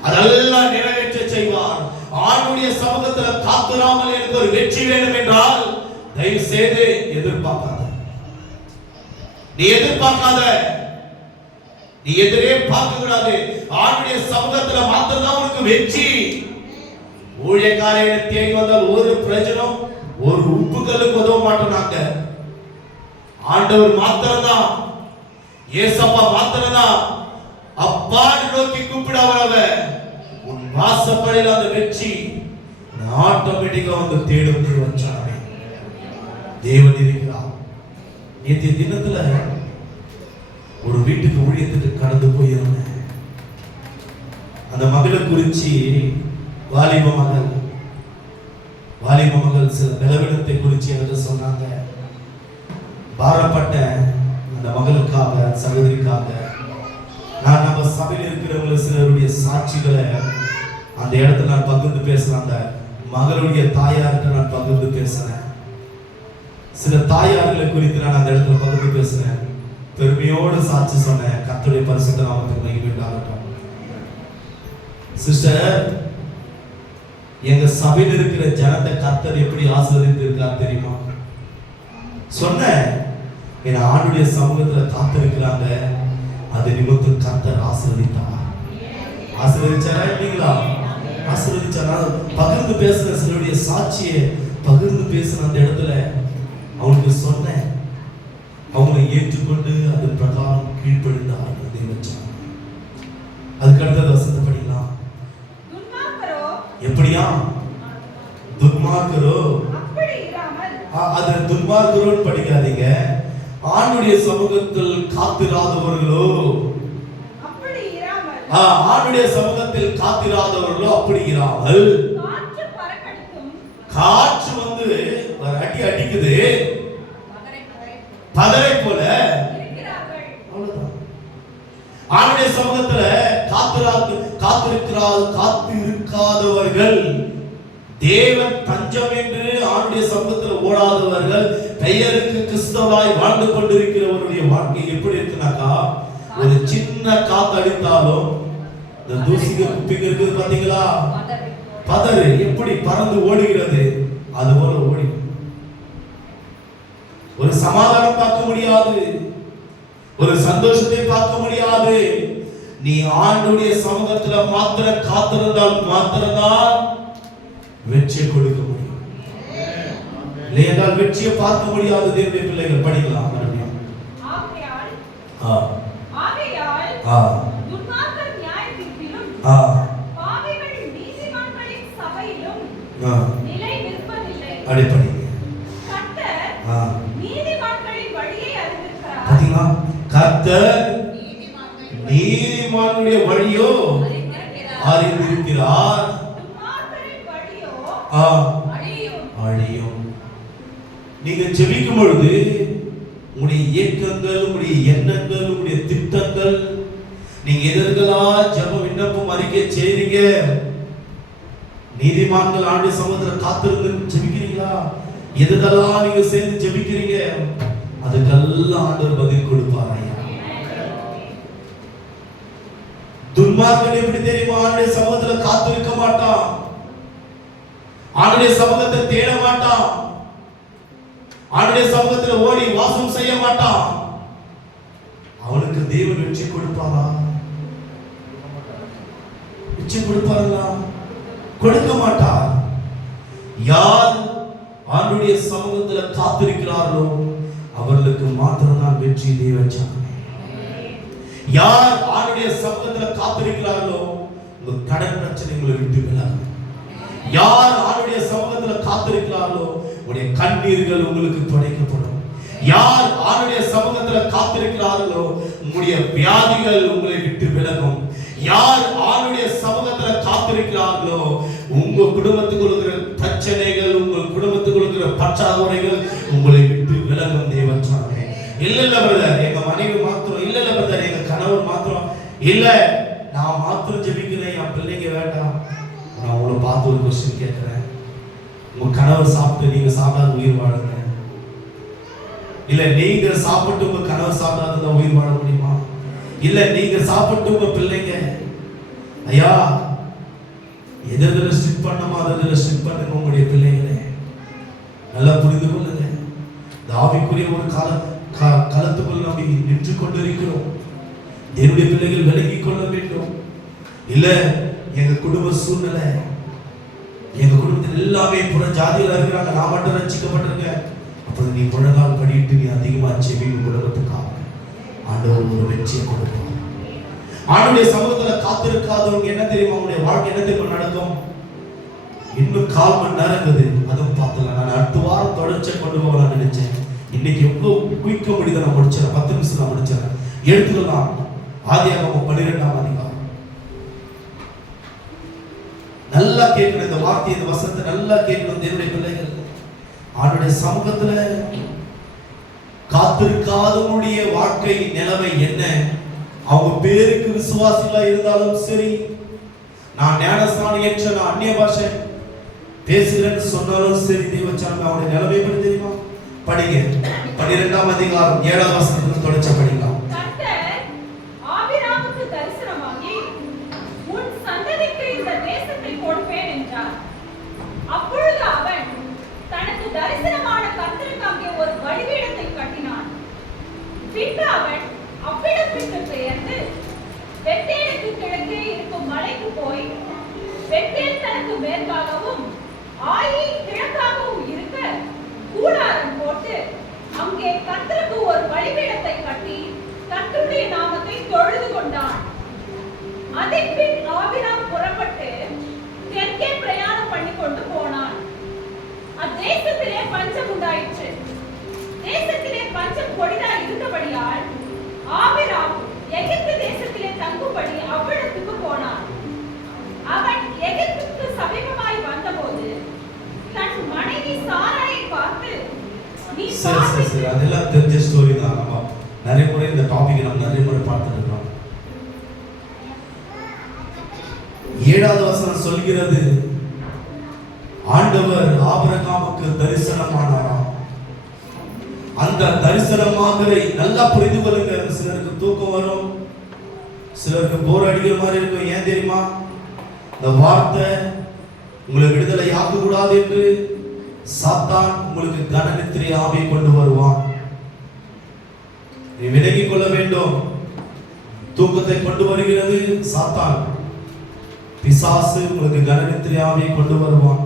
அதெல்லாம் நிறைவேற்ற செய்வார். ஆண்டுடைய சமூகத்துல காத்துராமல் எனக்கு ஒரு வெற்றி வேண்டும் என்றால் தயவு செய்து எதிர்பார்க்காத. நீ எதிர்பார்க்காத, நீ எதிரே பார்க்க கூடாது. ஆண்டுடைய சமூகத்துல மாத்திரம் தான் உனக்கு வெற்றி. ஊழியக்காரரை தேடி வந்தால் ஒரு பிரயோஜனம், ஒரு உப்புகளுக்கு உதவ மாட்டோம். நாங்க ஆண்டவர் மாத்திரம் தான், ஏசப்பா மாத்திரம் தான் அப்பா நோக்கி கூப்பிடவரவ உன் வாசப்படியில் அந்த வெற்றி ஆட்டோமேட்டிக்கா வந்து தேடும். வச்சானே தேவன் இருக்கிறார். நேற்றைய தினத்துல ஒரு வீட்டுக்கு ஊழியத்துக்கு கடந்து போயிருந்தேன். அந்த மகளை குறிச்சு வாலிப மகள் சில நிலவிடத்தை குறிச்சு என்று சொன்னாங்க. பாரப்பட்ட அந்த மகளுக்காக, சகோதரிக்காக நான் நம்ம சபையில் இருக்கிறவங்க சிலருடைய சாட்சிகளை அந்த இடத்துல நான் பகிர்ந்து பேசுறேன். அந்த மகளுடைய தாயார்கிட்ட நான் பகிர்ந்து பேசுறேன். சில தாயார்களை குறித்து நான் அந்த இடத்துல பகிர்ந்து பேசுறேன். பெருமையோடு சாட்சி சொன்னேன். கர்த்தருடைய பரிசுத்த நாமத்துக்கு மகிமை உண்டாகட்டும். சிஸ்டர், எங்க சபையில் இருக்கிற ஜனத்தை கர்த்தர் எப்படி ஆசீர்வதித்து இருக்கார் தெரியுமா? சொன்னேன். என் ஆண்டுடைய சமூகத்துல காத்திருக்கிறாங்க, அது நிமித்தம் கர்த்தர் ஆசீர்வதித்தார். ஆசீர்வதிச்சாரா இல்லைங்களா? ஆசீர்வதிச்சாரா? பகிர்ந்து பேசுற சிலருடைய சாட்சியை பகிர்ந்து பேசுற அந்த இடத்துல அவனுக்கு சொன்னேன். அவங்களை ஏற்றுக்கொண்டு அதன் பிரகாரம் கீழ்ப்படிந்தார். அதுக்கு அடுத்தது வசனத்தை படிக்கலாம். எப்படியா? துன்மார்க்கரோ அது துன்மார்க்கரோன்னு படிக்காதீங்க. ஆண்டுடைய சமூகத்தில் காத்திராதவர்களோ, ஆண்டுடைய சமூகத்தில் காத்திராதவர்களோ அப்படி இராமல், காற்று வந்து அடி அடிக்குது பதரை போல ஆண்டுடைய சமூகத்துல காத்திருக்காதவர்கள், தேவன் தஞ்சம் என்று ஆண்டுடைய சமூகத்துல ஓடாதவர்கள், பெயருக்கு கிறிஸ்தவாய் வாழ்ந்து கொண்டிருக்கிறவருடைய வாழ்க்கை எப்படி இருக்குனாக்கா, ஒரு சின்ன காத்து அடித்தாலும் இந்த தூசிக குப்பிங்க இருக்குது பாத்தீங்களா, பதறு எப்படி பறந்து ஓடுகிறது அது போல ஓடி. ஒரு சமாதானம் பார்க்க முடியாது, ஒரு சந்தோஷத்தை பார்க்க முடியாது. நீ ஆண்டுடைய சமூகத்துல மாத்திரம் காத்திருந்தால் மாத்திரம்தான் வெற்றியை கொடுக்க முடியும். இல்லையென்றால் வெற்றியை பார்க்க முடியாது. தேவனுடைய பிள்ளைகள் படிக்கலாம். அடிப்படை கர்த்தர் நீதிமானுடைய வழியோ அறிந்திருக்கிறார். துன்மார்க்கரின் வழியோ அழியும். நீங்க ஜெபிக்கும் பொழுது உங்களுடைய இயக்கங்கள், உங்களுடைய எண்ணங்கள், உங்களுடைய திட்டங்கள், நீங்க எதற்கெல்லாம் ஜெப விண்ணப்பம் அறிக்கை செய்றீங்க, நீதிமான்கள் ஆண்டு சமுத்திர காத்திருந்து ஜெபிக்கிறீங்களா, எதற்கெல்லாம் நீங்க சேர்ந்து ஜெபிக்கிறீங்க, அதுக்கெல்லாம் ஆண்டவர் பதில் கொடுப்பார். ஐயா, துன்மார்க்கன் எப்படி தெரியுமா? ஆண்டுடைய சமூகத்துல காத்திருக்க மாட்டான், ஆண்டுடைய சமூகத்தை தேட மாட்டான், ஆண்டுடைய சமூகத்துல ஓடி வாசம் செய்ய மாட்டான். அவனுக்கு தேவன் வெற்றி கொடுப்பாரா? வெற்றி கொடுப்பாரா? கொடுக்க மாட்டார். யார் ஆண்டுடைய சமூகத்துல காத்திருக்கிறார்களோ அவர்களுக்கு மாத்திரம் தான் வெற்றி. தேவன் யார் ஆண்டுடைய சமூகத்துல காத்திருக்கிறார்களோ உங்க கடன் பிரச்சனை உங்களை விட்டு விலகும். யார் ஆண்டுடைய சமூகத்துல காத்திருக்கிறார்களோ உங்களுடைய கண்ணீர்கள் உங்களுக்கு துடைக்கப்படும். யார் ஆண்டுடைய சமூகத்துல காத்திருக்கிறார்களோ உங்களுடைய வியாதிகள் உங்களை விட்டு விலகும். யார் ஆண்டுடைய சமூகத்துல காத்திருக்கிறார்களோ உங்க குடும்பத்துக்கு இருக்கிற பிரச்சனைகள், உங்கள் குடும்பத்துக்கு இருக்கிற பற்றாக்குறைகள் உங்களை விட்டு விலகும். தேவன் சொன்னாங்க, இல்ல பிரதர் எங்க மனைவி மாத்திரம், இல்ல பிரதர் எங்க கணவர் மாத்திரம், இல்ல நான் மாத்திரம் ஜெபிக்கிறேன், என் பிள்ளைங்க வேண்டாம். நான் உங்களை பார்த்து ஒரு கொஸ்டின் கேட்கிறேன், உங்க கணவர் சாப்பிட்டு நீங்க சாப்பிடாத உயிர் வாழுங்க, இல்ல நீங்க சாப்பிட்டு உங்க கணவர் சாப்பிடாத உயிர் வாழ முடியுமா? இல்ல நீங்க சாப்பிட்டு உங்க பிள்ளைங்க, ஐயா எதில் ஸ்ட்ரிக் பண்ணமா அதில் ஸ்ட்ரிக் பண்ணுங்க. உங்களுடைய பிள்ளைங்களே நல்லா புரிந்து கொள்ளுங்க. ஆவிக்குரிய ஒரு காலத்துக்குள் நம்ம நின்று கொண்டிருக்கிறோம். என்னுடைய பிள்ளைகள் விலகிக் கொள்ள வேண்டும். இல்ல எங்க குடும்ப சூழ்நிலை, எங்க குடும்பத்தில் எல்லாமே புற ஜாதியில இருக்கிறாங்க, நான் மட்டும் ரட்சிக்கப்பட்டிருக்கேன். அப்படி நீ முழங்கால் படிட்டு நீ அதிகமா செவி குடும்பத்துக்காக ஆண்டவர் ஒரு வெற்றியை கொடுப்பார். ஆண்டுடைய சமூகத்துல காத்திருக்காதவங்க என்ன தெரியுமா, அவங்களுடைய வாழ்க்கை என்ன தெரியுமா நடக்கும்? இன்னும் 1/4 மணி நேரம் இருக்குது, அதுவும் பார்த்தல. நான் அடுத்த வாரம் தொடர்ச்சியை கொண்டு போகலாம்னு நினைச்சேன். இன்னைக்கு எவ்வளவு குயிக்க முடியுது, நான் முடிச்சிடறேன், 10 நிமிஷம் நான் முடிச்சிடறேன். எடுத்துக்கலாம். ஆதியாகமம் 12ஆம் அதிகாரம். நல்லா கேட்கணும் இந்த வார்த்தை, இந்த வசனத்தை நல்லா கேட்கணும் தேவனுடைய பிள்ளைகள். ஆண்டுடைய சமூகத்துல காத்திருக்காதவனுடைய வாழ்க்கை நிலைமை என்ன? அவங்க பேருக்கு விசுவாசிகளா இருந்தாலும் சரி, நான் ஞானஸ்நானம் ஏற்ற, நான் அந்நிய பாஷை பேசுகிறேன்னு சொன்னாலும் சரி, தேவச்சாமி அவனுடைய நிலைமை எப்படி தெரியுமா? படிங்க 12ஆம் அதிகாரம் 7ஆம் வசனத்துல தொடர்ச்ச படிக்கலாம். கர்த்தர் ஆபிரகாமுக்கு தரிசனமாகி உன் சந்ததிக்கு இந்த தேசத்தை கொடுப்பேன் என்றார். அப்பொழுது அவன் தனக்கு தரிசனமான கர்த்தருக்கு அங்கே ஒரு பலிபீடத்தை கட்டினான். பின்பு அவன் அவ்விடத்திற்கு பெயர்ந்து பெத்தேலுக்கு கிழக்கே இருக்கும் மலைக்கு போய் பெத்தேல் தனக்கு மேற்காகவும் ஆயி கிழக்காகவும் இருக்க கூடாரம் போட்டு அங்கே கர்த்தருக்கு ஒரு பலிபீடத்தை கட்டி கர்த்தருடைய நாமத்தை தொழுது கொண்டான். அதன் பின் ஆபிரகாம் புறப்பட்டு தெற்கே பிரயாணம் பண்ணி கொண்டு போனான். அத்தேசத்திலே பஞ்சம் உண்டாயிற்று. தேசத்திலே பஞ்சம் கொடிதாய் இருந்தபடியால் ஆபிரகாம் எகிப்து தேசத்திலே தங்கும்படி அவ்விடத்துக்கு போனான். அவன் எகிப்துக்கு சமீபமாய் வந்தபோது தன் மனைவி சாராயை பார்த்து, நீ சரி அதெல்லாம் தெரிஞ்ச ஸ்டோரி தான். நம்ம நிறைய முறை இந்த டாபிக் நம்ம நிறைய முறை பார்த்துருக்கோம். 7வது வசனம் சொல்கிறது, ஆண்டவர் ஆபிரகாமுக்கு தரிசனமானாராம். அந்த தரிசனமாகவே நல்லா புரிந்து கொள்ளுங்க. சிலருக்கு தூக்கம் வரும், சிலருக்கு போர் அடிக்கிற மாதிரி இருக்கும். ஏன் தெரியுமா? இந்த வார்த்தை உங்களை விடுதலை ஆக்க கூடாது என்று சாத்தான் உங்களுக்கு கனநித்திரை ஆவியை கொண்டு வருவான். நீ விலகிக் கொள்ள வேண்டும். தூக்கத்தை கொண்டு வருகிறது சாத்தான், பிசாசு உங்களுக்கு கனநித்திரை ஆவியை கொண்டு வருவான்.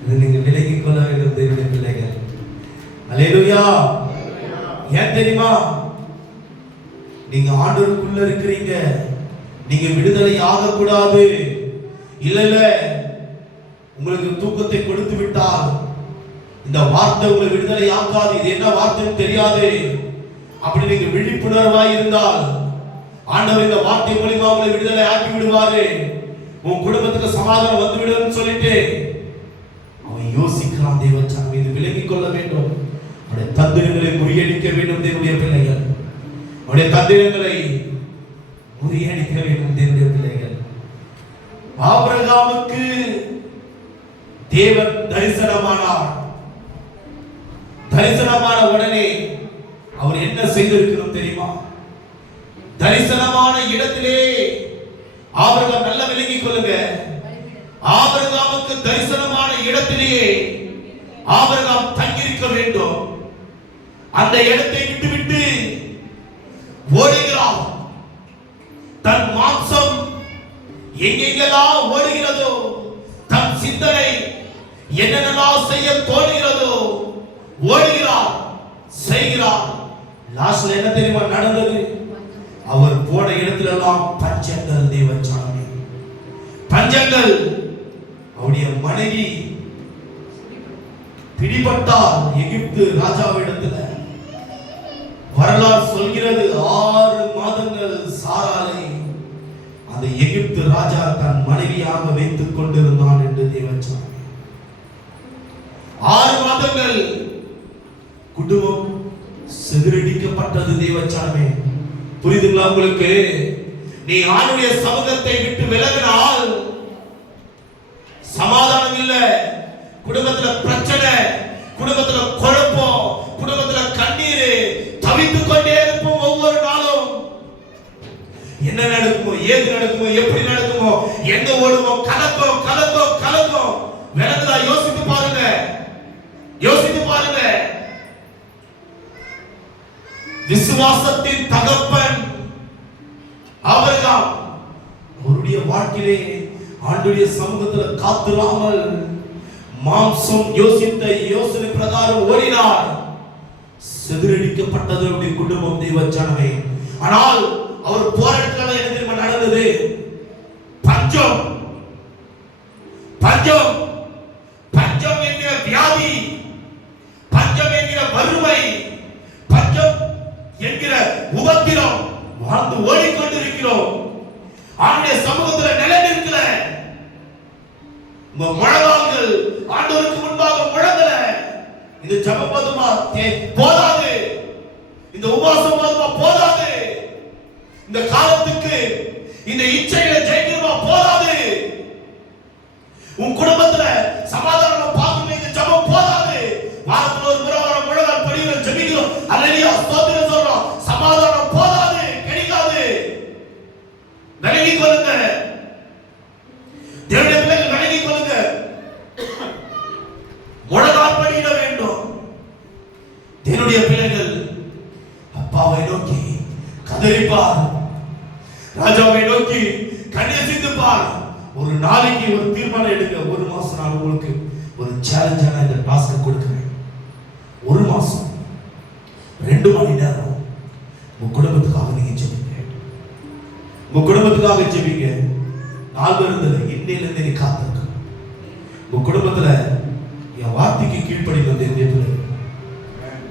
இதை நீங்க விலகிக் கொள்ள வேண்டும் தேவனுடைய பிள்ளைகள். அல்லேலூயா. ஏன் தெரியுமா? நீங்க ஆண்டவருக்குள்ள இருக்கிறீங்க, நீங்க விடுதலை ஆகக்கூடாது. இல்ல உங்களுக்கு தூக்கத்தை கொடுத்து விட்டால் இந்த வார்த்தை உங்களை விடுதலை ஆக்காது. இது என்ன வார்த்தைன்னு தெரியாது. அப்படி நீங்க விழிப்புணர்வாய் இருந்தால் ஆண்டவர் இந்த வார்த்தை மூலமா உங்களை விடுதலை ஆக்கி விடுவாரு, உன் குடும்பத்துக்கு சமாதானம் வந்து விடுன்னு சொல்லிட்டு அவன் யோசிக்கிறான். தேவச்சனம் இது விலகிக் கொள்ள வேண்டும். அவருடைய தந்திரங்களை முறியடிக்க வேண்டும் தேவனுடைய பிள்ளைகள். அவருடைய தந்திரங்களை முறியடிக்க வேண்டும் தேவனுடைய பிள்ளைகள். ஆபிரகாமுக்கு தேவன் தரிசனமானார். தரிசனமான உடனே அவர் என்ன செய்திருக்கணும் தெரியுமா? தரிசனமான இடத்திலே ஆபிரகாம் நல்ல விளங்கிக் கொள்ளுங்க. ஆபிரகாமுக்கு தரிசனமான இடத்திலேயே ஆபிரகாம் தங்கியிருக்க வேண்டும். அந்த இடத்தை விட்டுவிட்டு ஓடுகிறார். தன் மாம்சம் எங்கெங்கெல்லாம் ஓடுகிறதோ, தன் சிந்தனை என்னென்னலாம் செய்ய தோணுகிறதோ ஓடுகிறார், செய்கிறார். லாஸ்ட்ல என்ன தெரியுமா நடந்தது? அவர் போன இடத்துல எல்லாம் பஞ்சங்கள். தேவச்சாமி பஞ்சங்கள். அவருடைய மனைவி பிடிபட்டார் எகிப்து ராஜாவிடத்துல. வரலாறு சொல்கிறது 6 மாதங்கள் சாராளை அந்த எகிப்து ராஜா தன் மனைவியாக வைத்துக் கொண்டிருந்தான் என்று தேவச்சாமி. 6 மாதங்கள் குடும்பம் சிதறடிக்கப்பட்டது. தேவச்சாமி புரியுதுங்களா உங்களுக்கு? நீ ஆணுடைய சமூகத்தை விட்டு விலகினால் சமாதானம் இல்ல, குடும்பத்துல பிரச்சனை, குடும்பத்துல குழப்பம், குடும்பத்துல கண்ணீர், தவித்துக் கொண்டே இருப்போம். ஒவ்வொரு நாளும் என்ன நடக்குமோ, ஏது நடக்குமோ, எப்படி நடக்குமோ, எங்க ஓடுமோ, கலக்கம் கலக்கம் கலக்கம். விலகுதா? யோசித்து பாருங்க, யோசித்து பாருங்க. விசுவாசத்தின் தகப்பன் ஆபிரகாம் அவருடைய வாழ்க்கையிலே ஆண்டுடைய சமூகத்தில் காத்திராமல் மாம்சம் யோசித்த யோசனை பிரகாரம் ஓடினார். சிதறடிக்கப்பட்டது அவருடைய குடும்பம். தேவச்சனமே. ஆனால் அவர் போராட்டத்துல என்ன தெரியுமா நடந்தது? பஞ்சம். பஞ்சம் பஞ்சம் என்கிற வியாதி, பஞ்சம் என்கிற வறுமை, பஞ்சம் என்கிற உபத்திரம் வாழ்ந்து ஓடிக்கொண்டிருக்கிறோம். ஆண்டுடைய சமூகத்தில் நிலை நிற்கல. முழங்கால்கள் ஆண்டவருக்கு முன்பாக முழங்கல. இந்த ஜெபம் போதுமா? போதாது. இந்த உபவாசம் போதுமா? போதாது. இந்த காலத்துக்கு இந்த இச்சைகளை ஜெயிக்கணுமா? போதாது. உன் குடும்பத்துல சமாதானமா பார்க்கணும். இந்த ஜெபம் போதாது. வாரத்துல ஒரு முறை வர முழங்கால் படிக்கிறோம், ஜெபிக்கிறோம், அல்லேலூயா ஸ்தோத்திரம் சொல்றோம். சமாதானம் போதாது, கிடைக்காது. விலகிக் கொள்ளுங்க. தேவனுடைய பிள்ளைகள் விலகிக் கொள்ளுங்க. முழங்கால் படியிட வேண்டும். தேவனுடைய பிள்ளைகள் அப்பாவை நோக்கி கதறிப்பார், ராஜாவை நோக்கி கண்ணீர் சிந்துப்பார். ஒரு நாளைக்கு ஒரு தீர்மானம் எடுங்க. 1 மாசம் நான் உங்களுக்கு ஒரு சேலஞ்சான இந்த டாஸ்க் கொடுக்கிறேன். 1 மாசம் 2 மணி நேரம் உங்க குடும்பத்துக்காக நீங்க ஜெபிங்க. உங்க குடும்பத்துக்காக ஜெபிங்க. நாள் வருதுல இன்னையிலிருந்து நீ காத்திருக்க. உங்க குடும்பத்துல என் வார்த்தைக்கு கீழ்ப்படி வந்த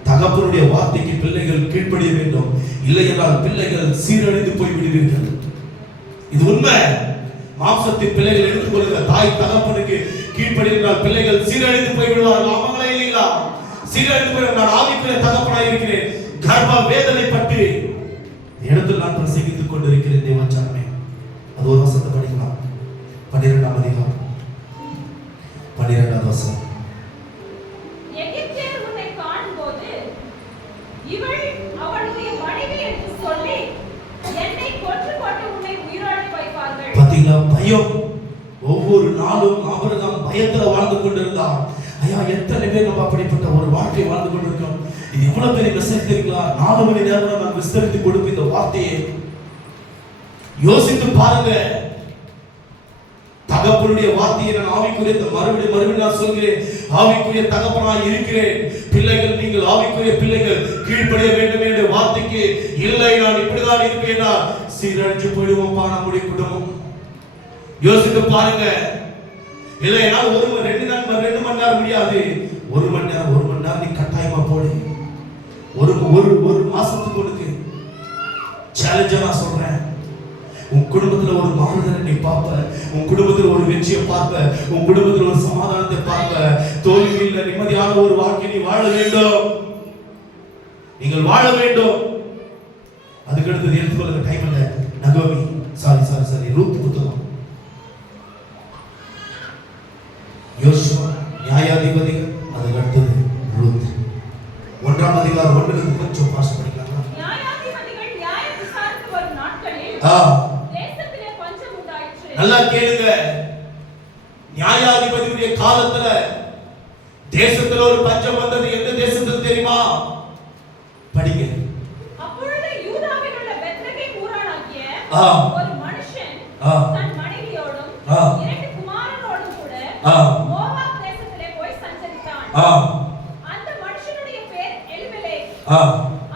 தகப்பனுடைய வார்த்தைக்கு பிள்ளைகள் கீழ்ப்படிய வேண்டும். இல்லை என்றால் பிள்ளைகள் சீரழிந்து போய் விடுவீர்கள். இது உண்மை. மாம்சத்தின் பிள்ளைகள் எடுத்துக்கொள்ளுங்க. தாய் தகப்பனுக்கு கீழ்ப்படி என்றால் பிள்ளைகள் சீரழிந்து போய் விடுவார்கள். அவங்களே இல்லைங்களா? சீரழிந்து போய் நான் ஆவிக்குரிய தகப்பனாய் இருக்கிறேன். கர்ப்ப வேதனைப்பட்டு இடத்தில் நான் பிரசங்கித்துக் கொண்டிருக்கிறேன். தேவச்சனமே. அது ஒரு வசனத்தை படிக்கலாம். 12ஆம் அதிகாரம் 12வது வசனம். எகிப்தியர் உன்னை காணும்போது இவள் அவளுடைய மனைவி என்று சொல்லி என்னை கொன்று போட்டு உன்னை உயிரோடு வைப்பார்கள். பாத்தீங்களா? பயம். ஒவ்வொரு நாளும் ஆபிரகாம் பயத்துல வாழ்ந்து கொண்டிருந்தார். ஐயா, எத்தனை பேர் நம்ம அப்படிப்பட்ட ஒரு வாழ்க்கை வாழ்ந்து கொண்டிருக்கோம். இது எவ்வளவு பெரிய மெசேஜ் தெரியுங்களா? 4 மணி நேரம் நான் விஸ்தரித்து கொடுப்பேன் இந்த வார்த்தையை. யோசித்து பாருங்க. தகப்பனுடைய வார்த்தையை நான் ஆவிக்குரிய மறுபடியும் நான் சொல்கிறேன். ஆவிக்குரிய தகப்பனாய் இருக்கிறேன். பிள்ளைகள், நீங்கள் ஆவிக்குரிய பிள்ளைகள் கீழ்ப்படிய வேண்டும் என்ற வார்த்தைக்கு இல்லை நான் இப்படிதான் இருப்பேனா சீரழிஞ்சு போயிடுவோம் நம்முடைய குடும்பம். யோசித்து பாருங்க. இல்லை என்னால் 2 மணி நேரம் முடியாது. 1 மணி நேரம் நீ கட்டாயமா போடு. ஒரு மாசத்துக்கு உனக்கு சேலஞ்சா நான் சொல்றேன். உன் குடும்பத்துல ஒரு மாறுதலை நீ பார்ப்ப, உன் குடும்பத்துல ஒரு வெற்றியை பார்ப்ப, உன் குடும்பத்துல ஒரு சமாதானத்தை பார்ப்ப. தோல்வியில் நிம்மதியான ஒரு வாழ்க்கை நீ வாழ வேண்டும், நீங்கள் வாழ வேண்டும். அதுக்கு அடுத்தது எடுத்துக்கொள்ள டைம் இல்ல. நகோமி சாரி ரூத் புத்தகம், யோசுவா, நியாயாதிபதிகள், அதுக்கு அடுத்தது ரூத். 1ஆம் அதிகாரம் 1 கொஞ்சம் பாஸ் பண்ணிக்கலாம். நியாயாதிபதிகள் நியாயம் விசாரித்து வரும் நாட்களில் தேசத்திலே பஞ்சம் உண்டாயிற்று. நல்லா கேளுங்க. நியாயாதிபதியுடைய காலத்துல தேசத்துல ஒரு பஞ்சம் வந்தது. எந்த தேசத்துல தெரியுமா? படிங்க. அப்பொழுது யூதாவில் உள்ள பெத்லகேம் ஊரானாகிய ஒரு மனுஷன் தன் மனைவியோடும் 2 குமாரரோடும் கூட மோவாப் தேசத்திலே போய் சஞ்சரித்தான். அந்த மனுஷனுடைய பேர் எலிமெலேக்,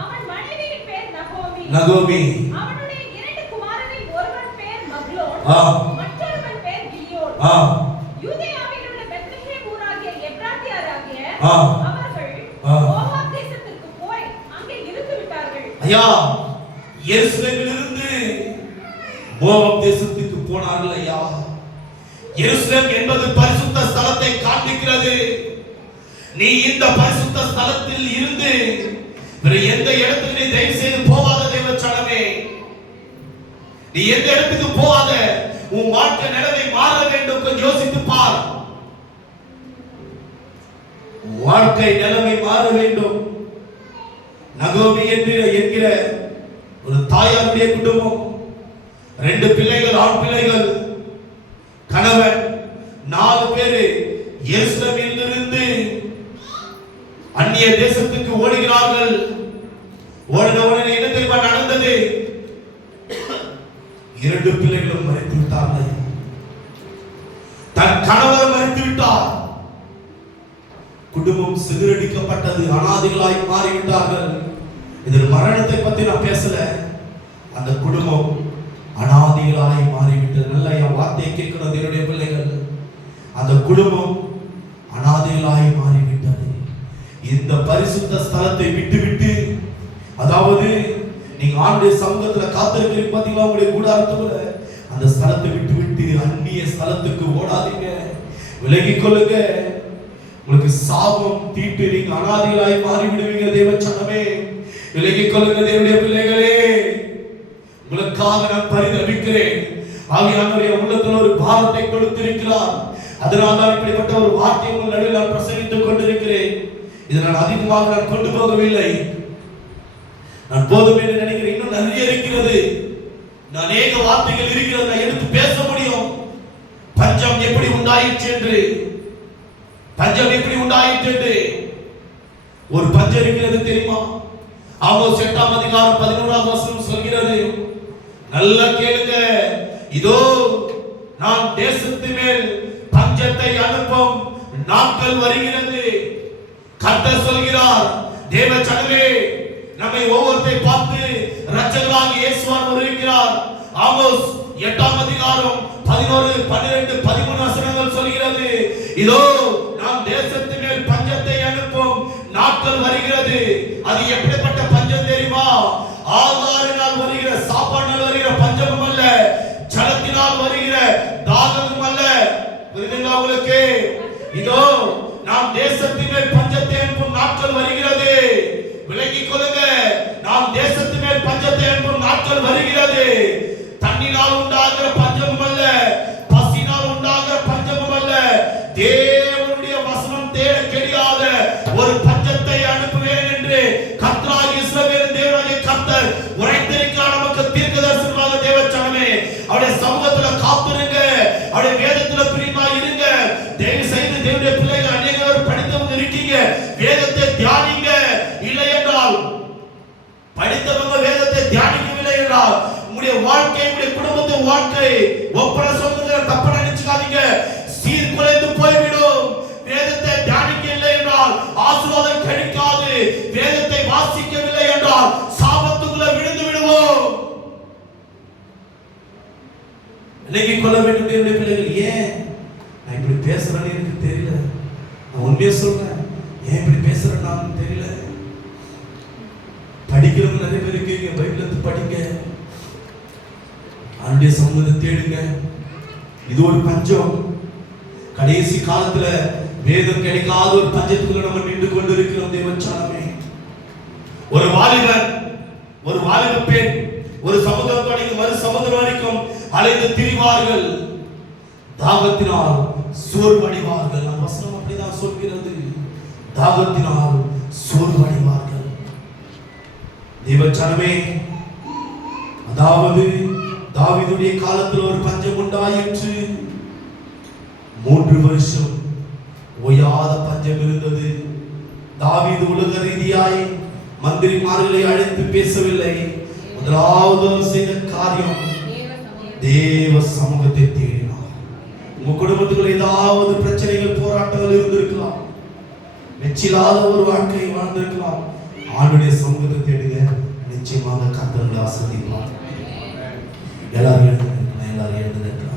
அவன் மனைவியின் பேர் நகோமி. அவனுடைய 2 குமாரரில் ஒருவன் பேர் மக்லோன், மற்றொருவன் பேர் கிலியோன். யூதேயாவில் உள்ள பெத்லகேம் ஊராகிய எப்ராத்தியராகிய அவர்கள் மோவாப் தேசத்திற்கு போய் அங்கே இருந்து விட்டார்கள். ஐயா, எருசலேமிலிருந்து மோவாப் தேசத்துக்கு போனார்கள். ஐயா, எருசலேம் என்பது பரிசுத்த ஸ்தலத்தை காண்பிக்கிறது. நீ இந்த பரிசுத்த ஸ்தலத்தில் இருந்து வேற எந்த இடத்துக்கு நீ தயவு செய்து போகாத தேவச்சனமே. நீ எந்த இடத்துக்கு போகாத. உன் வாழ்க்கை நிலைமை மாற வேண்டும். கொஞ்சம் யோசித்து பார். வாழ்க்கை நிலைமை மாற வேண்டும். நகோமி என்கிற ஒரு தாயாருடைய குடும்பம், 2 பிள்ளைகள், ஆண் பிள்ளைகள், கணவன், 4 பேரு எருசலேமிலிருந்து அந்நிய தேசத்துக்கு ஓடுகிறார்கள். ஓடின உடனே என்ன தெரியுமா நடந்தது? 2 பிள்ளைகளும் மரித்து விட்டார்கள். தன் கணவர் மரித்து விட்டார். குடும்பம் சிதறடிக்கப்பட்டது. அனாதைகளாய் மாறிவிட்டார்கள். இதில் மரணத்தை பத்தி நான் பேசல. அந்த குடும்பம் அனாதைகளாய் மாறிவிட்டது. நல்ல என் வார்த்தையை கேட்கிறது என்னுடைய பிள்ளைகள். அந்த குடும்பம் அனாதைகளாய் மாறிவிட்டது. இந்த பரிசுத்த ஸ்தலத்தை விட்டு, அதாவது நீங்க ஆண்டுடைய சமூகத்துல காத்திருக்கிறீங்க பாத்தீங்களா, உங்களுடைய கூடாரத்துல அந்த ஸ்தலத்தை விட்டு அந்நிய ஸ்தலத்துக்கு ஓடாதீங்க, விலகிக் கொள்ளுங்க. உங்களுக்கு சாபம் தீட்டு, நீங்க அனாதைகளாய் மாறி விடுவீங்க. தேவச்சனமே, விலகிக் கொள்ளுங்க தேவனுடைய பிள்ளைகளே. உங்களுக்காக நான் பரிதபிக்கிறேன். ஆவியானவருடைய உள்ளத்தில் ஒரு பாரத்தை கொடுத்திருக்கிறார். அதனால் தான் இப்படிப்பட்ட ஒரு வார்த்தையை உங்கள் நடுவில் நான் பிரசங்கித்துக் கொண்டிருக்கிறேன். இதை நான் அதிகமாக நான் கொண்டு போகவில்லை. நான் போதும் என்று நினைக்கிறேன். இன்னும் நிறைய இருக்கிறது. அநேக வார்த்தைகள் இருக்கிறது. நான் எடுத்து பேச முடியும். பஞ்சம் எப்படி உண்டாயிற்று என்று, பஞ்சம் எப்படி உண்டாயிற்று என்று ஒரு பஞ்சம் இருக்கிறது தெரியுமா? ஆமோஸ் 8ஆம் அதிகாரம் 11ஆம் வசனம் சொல்கிறது. நல்லா கேளுங்க. இதோ நான் தேசத்து மேல் பஞ்சத்தை அனுப்பும் நாட்கள் வருகிறது. கர்த்தர் சொல்கிறார். தேவச்சனமே, நம்மை ஒவ்வொருத்தை பார்த்து இரட்சகராகிய இயேசுவான் வருகிறார். ஆமோஸ் 8ஆம் அதிகாரம் 11, 12, 13 வசனங்கள் சொல்கிறது. இதோ நாம் தேசத்து மேல் பஞ்சத்தை அனுப்பும் நாட்கள் வருகிறது. அது எப்படிப்பட்ட பஞ்சம் தெரியுமா? ஆகாரினால் வருகிற, சாப்பாட்டினால் வருகிற பஞ்சமும் அல்ல, ஜலத்தினால் வருகிற தாகமும் அல்ல. புரியுதுங்களா உங்களுக்கு? இதோ நாம் தேசத்தின் மேல் பஞ்சத்தை அனுப்பும் நாட்கள் வருகிறது. விலகிக் கொள்ளுங்க. நாம் தேசத்தின் மேல் பஞ்சத்தை அனுப்பும் நாட்கள் வருகிறது. தண்ணினால் உண்டாகிற பஞ்சமும் அல்ல, பசினால் உண்டாகிற பஞ்சமும் அல்ல. தேவனுடைய வசனம் தேட கிடையாத ஒரு பஞ்சத்தை அனுப்புவேன் என்று கர்த்தராகிய இஸ்ரவேலின் தேவனாகிய கர்த்தர் உரைத்திருக்கிறார். நமக்கு தீர்க்கதரிசனமாக தேவச்சனமே, அவருடைய சமூகத்துல காத்திருங்க, அவருடைய வேதத்துல பிரியமா இருங்க. தயவு செய்து தேவனுடைய பிள்ளைகள் அநேகர் படித்தவங்க இருக்கீங்க, வேதத்தை தியானிங்க. இல்லை என்றால் படித்தவங்க வேதத்தை தியானிக்கவில்லை என்றால் உங்களுடைய வாழ்க்கை, உங்களுடைய குடும்பத்தின் வாழ்க்கை ஒப்பட சொல்லுங்க, தப்ப நினைச்சுக்காதீங்க, சீர்குலைந்து போய்விடும். வேதத்தை தியானிக்கவில்லை என்றால் ஆசீர்வாதம் கிடைக்காது. வேதத்தை வாசிக்கவில்லை என்றால் சாபத்துக்குள்ள விழுந்து விடுவோம். விலகிக் கொள்ள வேண்டும் தேவனுடைய பிள்ளைகள். ஏன் நான் இப்படி பேசுறேன்னு எனக்கு தெரியல. நான் உண்மையை சொல்றேன். ஏன் இப்படி பேசுறேன்னு தெரியல. படிக்கிறவங்க நிறைய பேர் இருக்கீங்க, பைபிள் எடுத்து படிங்க. ஆண்டுடைய சமூகத்தை தேடுங்க. இது ஒரு பஞ்சம். கடைசி காலத்துல வேதம் கிடைக்காத ஒரு பஞ்சத்துக்குள்ள நம்ம நின்று கொண்டு இருக்கிறோம். தேவச்சானமே, ஒரு வாலிபன், ஒரு வாலிப பெண் ஒரு சமுதிரம் தொடங்கி மறு சமுதிரம் வரைக்கும் அலைந்து திரிவார்கள். தாகத்தினால் சோர்வடைவார்கள். நம் வசனம் அப்படிதான் சொல்கிறது. தாகத்தினால் சோர்வடைவார்கள். தேவச்சனமே, அதாவது தாவீதுடைய காலத்தில் ஒரு பஞ்சம் உண்டாயிற்று. 3 வருஷம் ஓயாத பஞ்சம் இருந்தது. தாவீது உலக ரீதியாய் மந்திரிமார்களை அழைத்து பேசவில்லை. முதலாவது செய்த காரியம் தேவ சமூகத்தை தேடினார். உங்க குடும்பத்துக்குள்ள ஏதாவது பிரச்சனைகள், போராட்டங்கள் இருந்திருக்கலாம். வெற்றில்லாத ஒரு வாழ்க்கை வாழ்ந்திருக்கலாம். ஆண்டுடைய சமூகத்தை தேடுங்க. நிச்சயமாக கர்த்தர் ஆசீர்வதிப்பார். எல்லாரும் எழுந்து நிற்கலாம்.